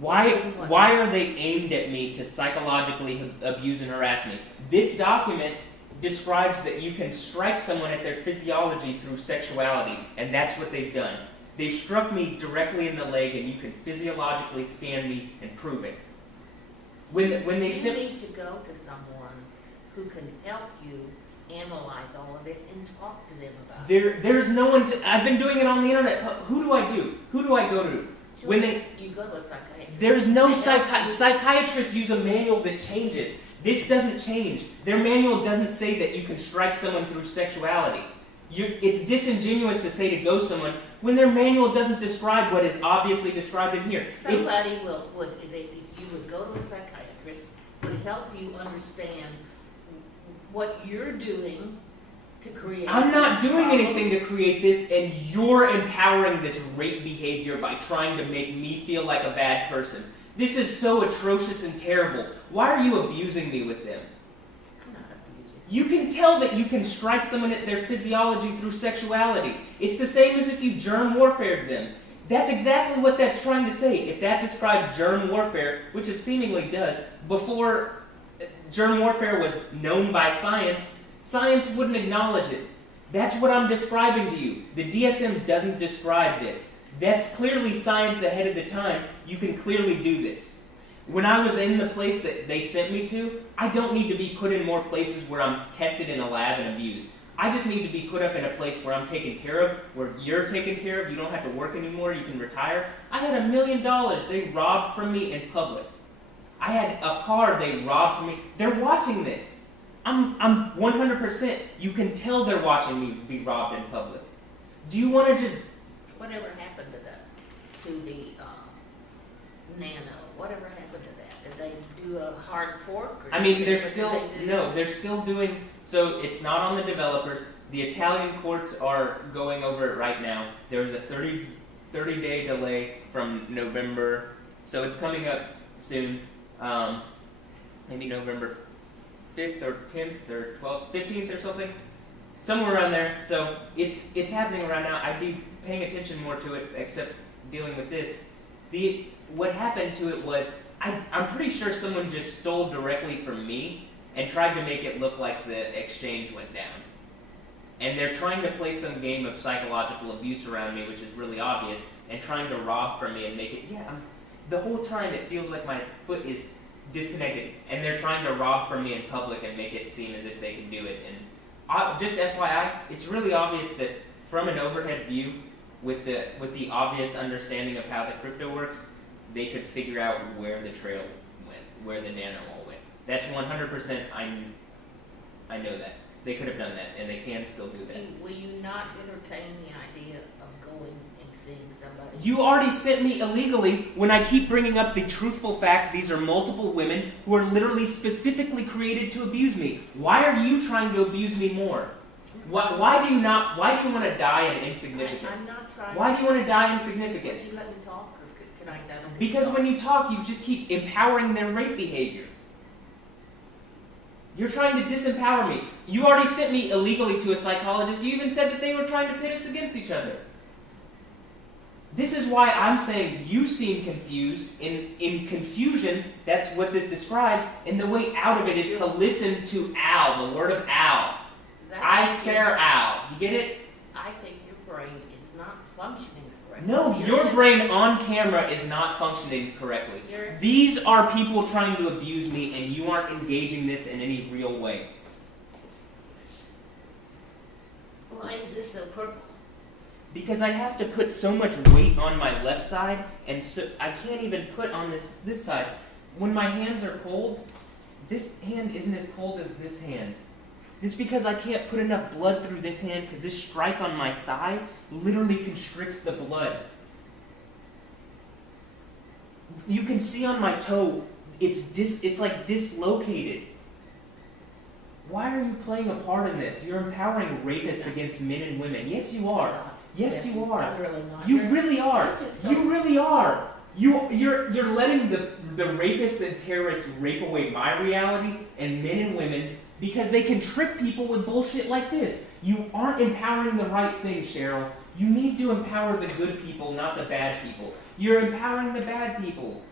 what? Why are they aimed at me to psychologically abuse and harass me? This document describes that you can strike someone at their physiology through sexuality, and that's what they've done. They've struck me directly in the leg, and you can physiologically scan me and prove it. When they You need to go to someone who can help you analyze all of this and talk to them about it. There's no one to. I've been doing it on the internet. Who do I do? Who do I go to? When You go to a psychiatrist. there's no They help you. psychiatrists use a manual that changes. This doesn't change. Their manual doesn't say that you can strike someone through sexuality. It's disingenuous to say to go someone when their manual doesn't describe what is obviously described in here. Somebody if you would go to a psychiatrist, would help you understand what you're doing to create. I'm not doing problems. anything to create this, and you're empowering this rape behavior by trying to make me feel like a bad person. This is so atrocious and terrible. Why are you abusing me with them? I'm not abusing. You can tell that you can strike someone at their physiology through sexuality. It's the same as if you germ warfared them. That's exactly what that's trying to say. If that described germ warfare, which it seemingly does, before germ warfare was known by science, science wouldn't acknowledge it. That's what I'm describing to you. The DSM doesn't describe this. That's clearly science ahead of the time. You can clearly do this. When I was in the place that they sent me to, I don't need to be put in more places where I'm tested in a lab and abused. I just need to be put up in a place where I'm taken care of, where you're taken care of, you don't have to work anymore, you can retire. I had $1 million they robbed from me in public. I had a car they robbed from me. They're watching this. I'm 100%. You can tell they're watching me be robbed in public. Do you want to just... Whatever happened to the nano? Whatever happened to that? Did they do a hard fork? Or I mean, they're what did still... they do? No, they're still doing... So it's not on the developers. The Italian courts are going over it right now. There was a 30-day delay from November. So it's coming up soon. Maybe November 5th or 10th or 12th, 15th or something. Somewhere around there. So it's happening right now. I'd be paying attention more to it, except dealing with this. What happened to it was, I'm pretty sure someone just stole directly from me and tried to make it look like the exchange went down. And they're trying to play some game of psychological abuse around me, which is really obvious, and trying to rob from me and make it, the whole time it feels like my foot is disconnected, and they're trying to rob from me in public and make it seem as if they can do it. And just FYI, it's really obvious that from an overhead view, with the obvious understanding of how the crypto works, they could figure out where the trail went, where the nano all went. That's 100%. I know that they could have done that, and they can still do that. Will you not entertain the idea of going and seeing somebody? You already sent me illegally when I keep bringing up the truthful fact these are multiple women who are literally specifically created to abuse me. Why are you trying to abuse me more? Why do you want to die in insignificance? I'm not trying. Why do you want to die Would insignificant? you let me talk, or can I? Because when you talk, you just keep empowering their rape behavior. You're trying to disempower me. You already sent me illegally to a psychologist. You even said that they were trying to pit us against each other. This is why I'm saying you seem confused. In confusion, that's what this describes. And the way out of it is to listen to Al, the word of Al. I Sir Al. You get it? I think your brain is not functioning correctly. No, You're your just- brain on camera is not functioning correctly. These are people trying to abuse me, and you aren't engaging this in any real way. Why is this so purple? Because I have to put so much weight on my left side, and so I can't even put on this side. When my hands are cold, this hand isn't as cold as this hand. It's because I can't put enough blood through this hand because this strike on my thigh literally constricts the blood. You can see on my toe, it's like dislocated. Why are you playing a part in this? You're empowering rapists against men and women. Yes, you are. Yes, you are. I'm really not. You really are. just You really are. You're letting the rapists and terrorists rape away my reality and men and women's because they can trick people with bullshit like this. You aren't empowering the right thing, Cheryl. You need to empower the good people, not the bad people. You're empowering the bad people.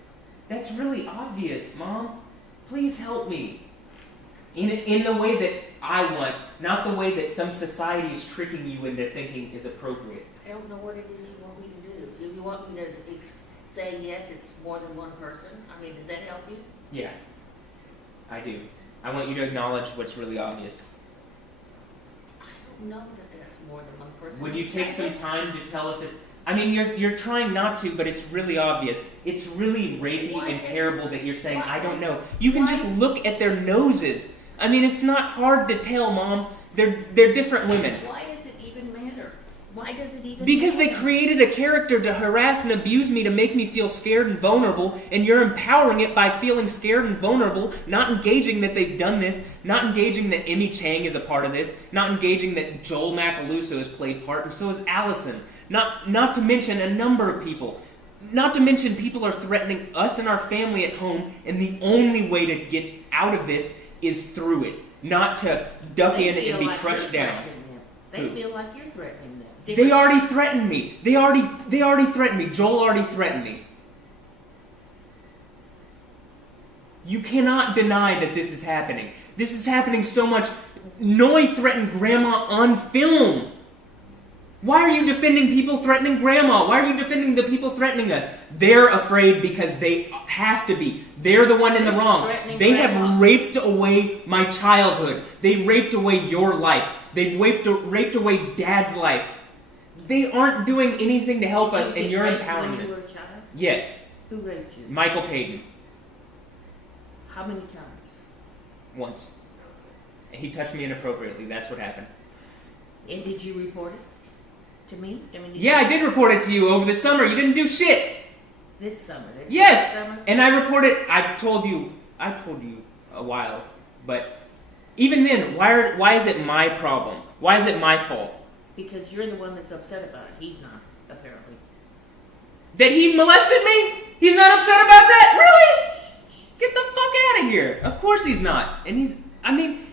That's really obvious, Mom. Please help me. In the way that I want, not the way that some society is tricking you into thinking is appropriate. I don't know what it is you want me to do. Do you want me to say yes, it's more than one person? I mean, does that help you? Yeah, I do. I want you to acknowledge what's really obvious. know that that's more than one person. Would you take some time to tell if it's... I mean, you're trying not to, but it's really obvious. It's really rapey and terrible that you're saying, I don't know. You can just look at their noses. I mean, it's not hard to tell, Mom. They're different women. Why does it even matter? Why does it even Because matter? they created a character to harass and abuse me to make me feel scared and vulnerable, and you're empowering it by feeling scared and vulnerable, not engaging that they've done this, not engaging that Emmy Chang is a part of this, not engaging that Joel Macaluso has played part, and so has Allison. Not to mention a number of people. Not to mention people are threatening us and our family at home, and the only way to get out of this is through it, not to duck in and be crushed down. They feel like you're threatening them. They already threatened me. They already threatened me. Joel already threatened me. You cannot deny that this is happening. This is happening so much. Noi threatened Grandma on film. Why are you defending people threatening Grandma? Why are you defending the people threatening us? They're afraid because they have to be. They're the one in the wrong. They have raped away my childhood. They raped away your life. They've raped away Dad's life. They aren't doing anything to help us, and you're empowering them. When you were a child? Yes. Who raped you? Michael Payton. How many times? Once. He touched me inappropriately. That's what happened. And did you report it to me? Yeah, I did report it to you over the summer. You didn't do shit. This summer? Yes. This summer? And I reported. I told you a while. But even then, why is it my problem? Why is it my fault? Because you're the one that's upset about it. He's not, apparently. That he molested me? He's not upset about that? Really? Get the fuck out of here. Of course he's not. And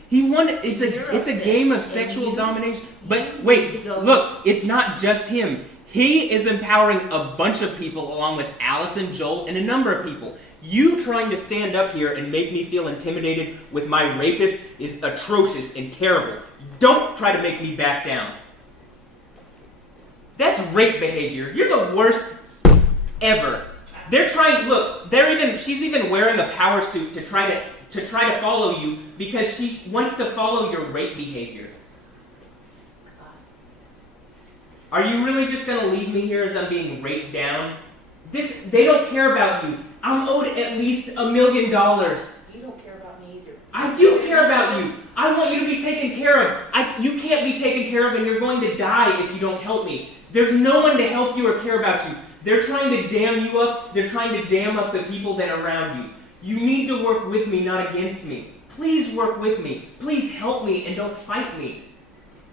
he won. It's a game of sexual domination. But wait, look, it's not just him. He is empowering a bunch of people along with Allison, Joel, and a number of people. You trying to stand up here and make me feel intimidated with my rapist is atrocious and terrible. Don't try to make me back down. That's rape behavior. You're the worst ever. She's even wearing a power suit to try to follow you because she wants to follow your rape behavior. Are you really just going to leave me here as I'm being raped down? They don't care about you. I'm owed at least $1 million. You don't care about me either. I do care about you. I want you to be taken care of. You can't be taken care of and you're going to die if you don't help me. There's no one to help you or care about you. They're trying to jam you up. They're trying to jam up the people that are around you. You need to work with me, not against me. Please work with me. Please help me and don't fight me.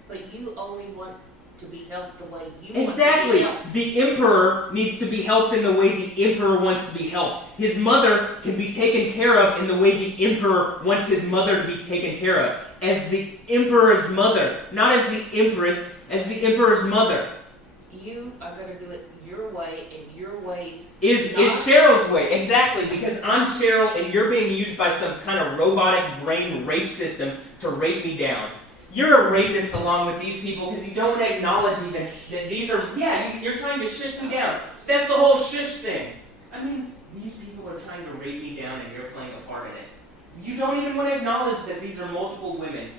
But you only want to be helped the way you Exactly. want to be helped. The emperor needs to be helped in the way the emperor wants to be helped. His mother can be taken care of in the way the emperor wants his mother to be taken care of. As the emperor's mother, not as the empress, as the emperor's mother. You are going to do it your way, and your ways is Cheryl's way. Exactly, because I'm Cheryl and you're being used by some kind of robotic brain rape system to rape me down. You're a rapist along with these people because you don't acknowledge even that these are, you're trying to shush me down. So that's the whole shush thing. I mean, these people are trying to rape me down and you're playing a part in it. You don't even want to acknowledge that these are multiple women.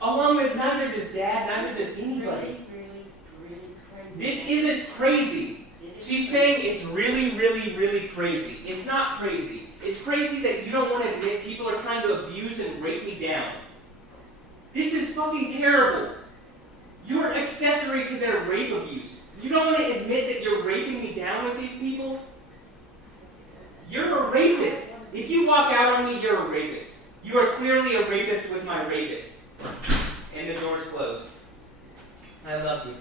Along with neither does Dad, neither does anybody. Really crazy. This isn't crazy. She's saying it's really, really, really crazy. It's not crazy. It's crazy that you don't want to admit people are trying to abuse and rape me down. This is fucking terrible. You're accessory to their rape abuse. You don't want to admit that you're raping me down with these people? You're a rapist. If you walk out on me, you're a rapist. You are clearly a rapist with my rapist. And the door's closed. I love you.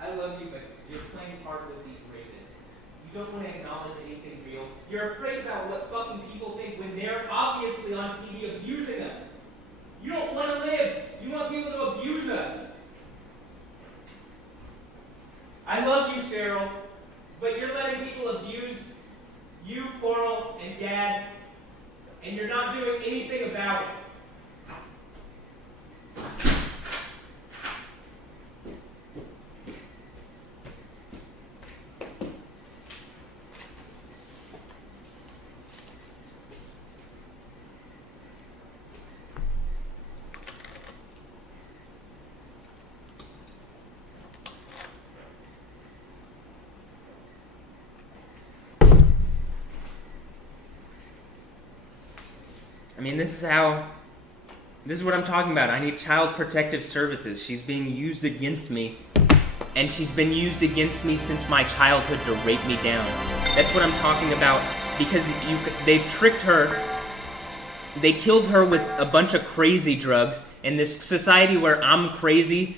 I love you, but you're playing part with these rapists. You don't want to acknowledge anything real. You're afraid about what fucking people think when they're obviously on TV abusing us. You don't want to live. You want people to abuse us. I love you, Cheryl, but you're letting people abuse you, Coral, and Dad, and you're not doing anything about it. I mean, this is what I'm talking about. I need child protective services. She's being used against me, and she's been used against me since my childhood to rape me down. That's what I'm talking about, because they've tricked her. They killed her with a bunch of crazy drugs. In this society where I'm crazy,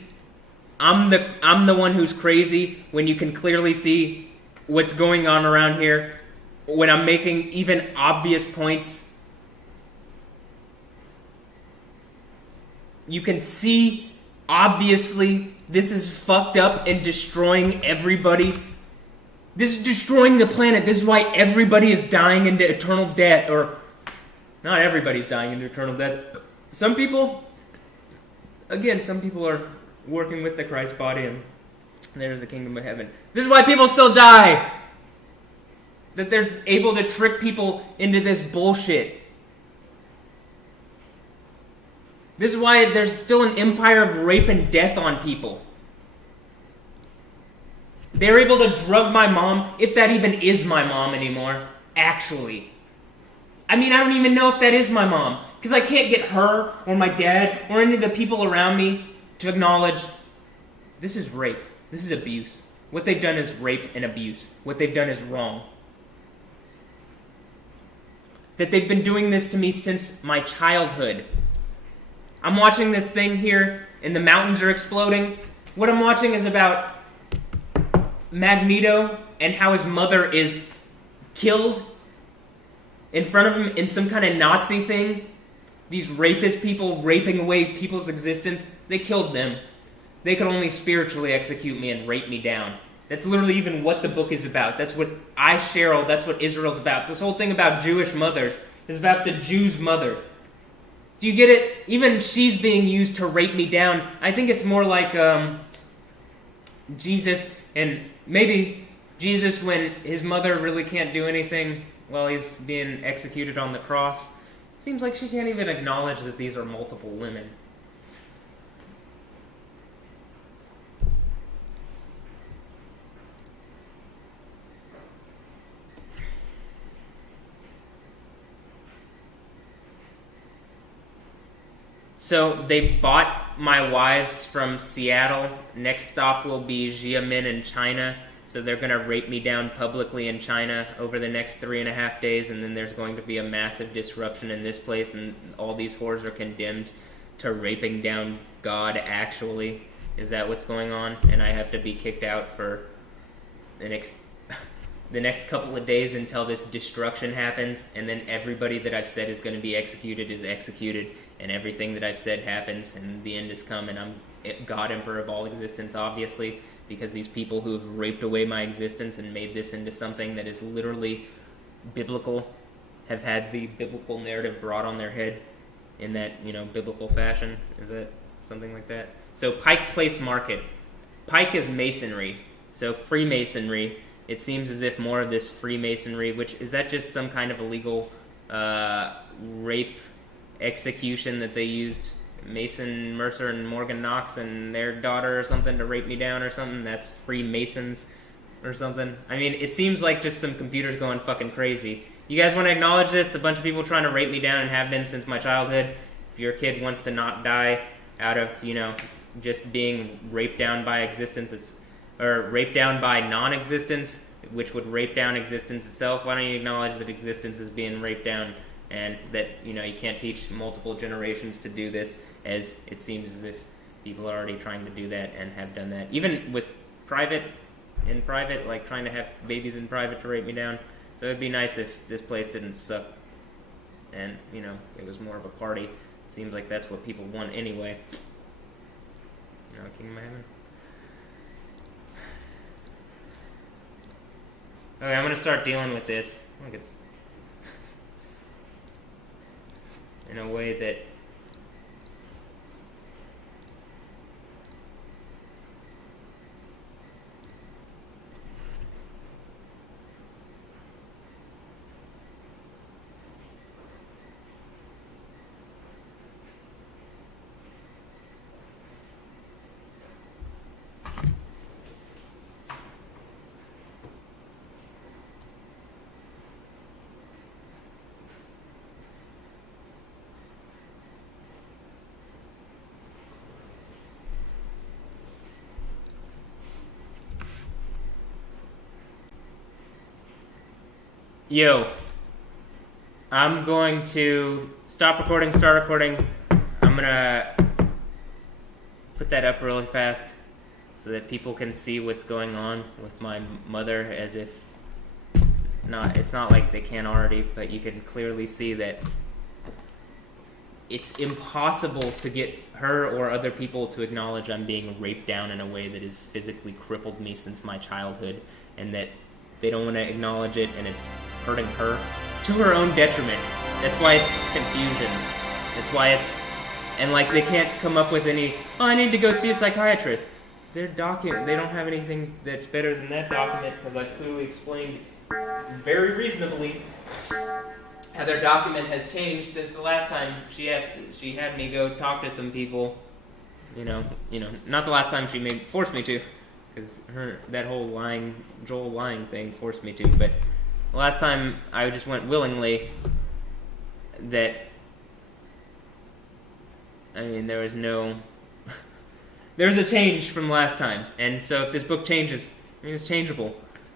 I'm the one who's crazy when you can clearly see what's going on around here. When I'm making even obvious points, you can see obviously this is fucked up and destroying everybody. This is destroying the planet. This is why everybody is dying into eternal death. Or, not everybody's dying into eternal death. Some people are working with the Christ body, and there's the kingdom of heaven. This is why people still die. That they're able to trick people into this bullshit. This is why there's still an empire of rape and death on people. They're able to drug my mom, if that even is my mom anymore, actually. I mean, I don't even know if that is my mom, because I can't get her or my dad or any of the people around me to acknowledge this is rape. This is abuse. What they've done is rape and abuse. What they've done is wrong. That they've been doing this to me since my childhood. I'm watching this thing here, and the mountains are exploding. What I'm watching is about Magneto and how his mother is killed in front of him in some kind of Nazi thing. These rapist people raping away people's existence, they killed them. They could only spiritually execute me and rape me down. That's literally even what the book is about. That's what Cheryl, that's what Israel's about. This whole thing about Jewish mothers is about the Jew's mother. Do you get it? Even she's being used to rape me down. I think it's more like Jesus, and maybe Jesus when his mother really can't do anything while he's being executed on the cross. Seems like she can't even acknowledge that these are multiple women. So they bought my wives from Seattle. Next stop will be Xiamen in China. So they're going to rape me down publicly in China over the next 3.5 days, and then there's going to be a massive disruption in this place, and all these whores are condemned to raping down God, actually. Is that what's going on? And I have to be kicked out for the next couple of days until this destruction happens, and then everybody that I've said is going to be executed is executed, and everything that I've said happens, and the end has come, and I'm God, Emperor of all existence, obviously, because these people who have raped away my existence and made this into something that is literally biblical have had the biblical narrative brought on their head in that, biblical fashion. Is that something like that? So Pike Place Market. Pike is masonry. So Freemasonry. It seems as if more of this Freemasonry, which is that just some kind of illegal rape execution that they used Mason Mercer and Morgan Knox and their daughter or something to rape me down or something? That's Freemasons or something. I mean, it seems like just some computers going fucking crazy. You guys want to acknowledge this? A bunch of people trying to rape me down and have been since my childhood. If your kid wants to not die out of, just being raped down by existence, or raped down by non-existence, which would rape down existence itself, why don't you acknowledge that existence is being raped down, and that, you can't teach multiple generations to do this, as it seems as if people are already trying to do that and have done that. Even with private, like trying to have babies in private to rape me down. So it'd be nice if this place didn't suck and, it was more of a party. It seems like that's what people want anyway. Kingdom of Heaven. Okay, I'm going to start dealing with this. Look, it's in a way that Yo, I'm going to stop recording, start recording. I'm gonna put that up really fast so that people can see what's going on with my mother, as if it's not like they can already, but you can clearly see that it's impossible to get her or other people to acknowledge I'm being raped down in a way that has physically crippled me since my childhood, and that they don't want to acknowledge it, and it's hurting her to her own detriment. That's why it's confusion. That's why it's, and like they can't come up with any, I need to go see a psychiatrist. Their document, they don't have anything that's better than that document, because I clearly explained very reasonably how their document has changed since the last time she had me go talk to some people. You know, not the last time she forced me to, because that whole Joel lying thing forced me to, but the last time I just went willingly. There was a change from last time, and so if this book changes, it's changeable.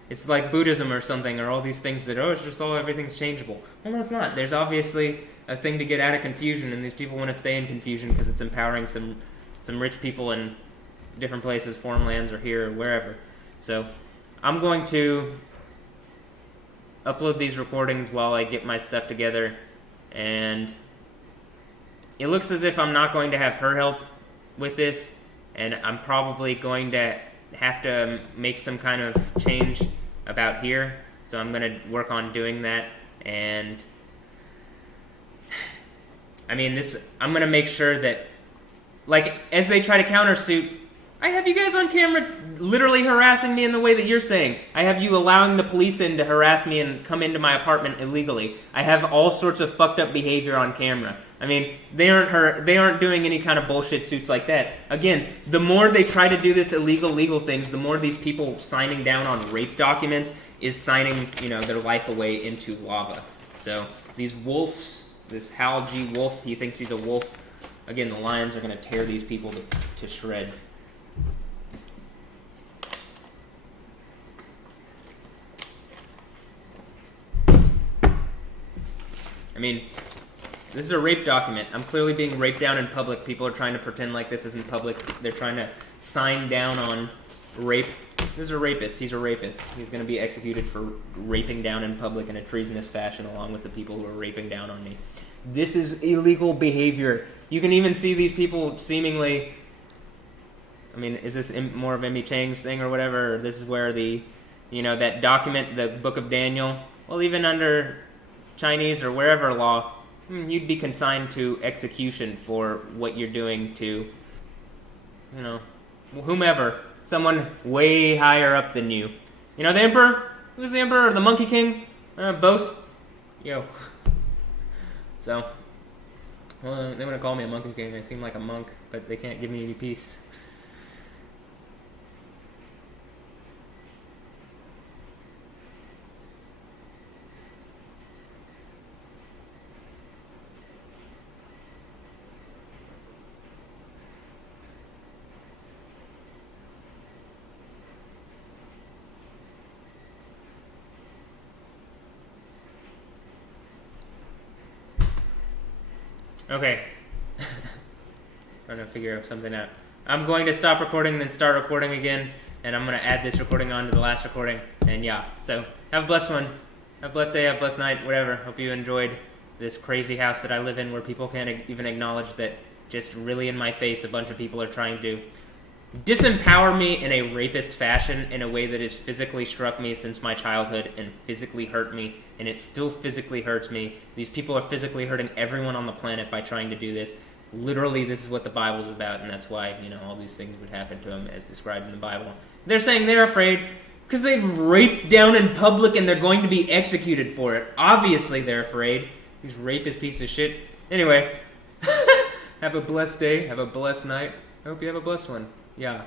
It's like Buddhism or something, or all these things that, it's just everything's changeable. Well, no, it's not. There's obviously a thing to get out of confusion, and these people want to stay in confusion because it's empowering some rich people in different places, foreign lands or here or wherever. So I'm going to upload these recordings while I get my stuff together, and it looks as if I'm not going to have her help with this, and I'm probably going to have to make some kind of change about here, so I'm going to work on doing that. And I'm going to make sure that, like, as they try to countersuit, I have you guys on camera literally harassing me in the way that you're saying. I have you allowing the police in to harass me and come into my apartment illegally. I have all sorts of fucked up behavior on camera. They aren't doing any kind of bullshit suits like that. Again, the more they try to do this legal things, the more these people signing down on rape documents is signing, their life away into lava. So these wolves, this Hal G. Wolf, he thinks he's a wolf. Again, the lions are going to tear these people to shreds. This is a rape document. I'm clearly being raped down in public. People are trying to pretend like this isn't public. They're trying to sign down on rape. This is a rapist. He's a rapist. He's going to be executed for raping down in public in a treasonous fashion, along with the people who are raping down on me. This is illegal behavior. You can even see these people seemingly... is this more of Emmy Chang's thing or whatever? Or this is where that document, the Book of Daniel, well, even under Chinese or wherever law, you'd be consigned to execution for what you're doing to, whomever, someone way higher up than you. The emperor? Who's the emperor? Or the Monkey King? Both? So, they want to call me a Monkey King. I seem like a monk, but they can't give me any peace. Okay. Trying to figure something out. I'm going to stop recording, then start recording again, and I'm going to add this recording on to the last recording, and yeah. So, have a blessed one. Have a blessed day, have a blessed night, whatever. Hope you enjoyed this crazy house that I live in, where people can't even acknowledge that just really in my face a bunch of people are trying to disempower me in a rapist fashion, in a way that has physically struck me since my childhood and physically hurt me, and it still physically hurts me. These people are physically hurting everyone on the planet by trying to do this. Literally, this is what the Bible's about, and that's why, all these things would happen to them as described in the Bible. They're saying they're afraid because they've raped down in public and they're going to be executed for it. Obviously they're afraid. These rapist pieces of shit. Anyway, have a blessed day, have a blessed night. I hope you have a blessed one. Yeah.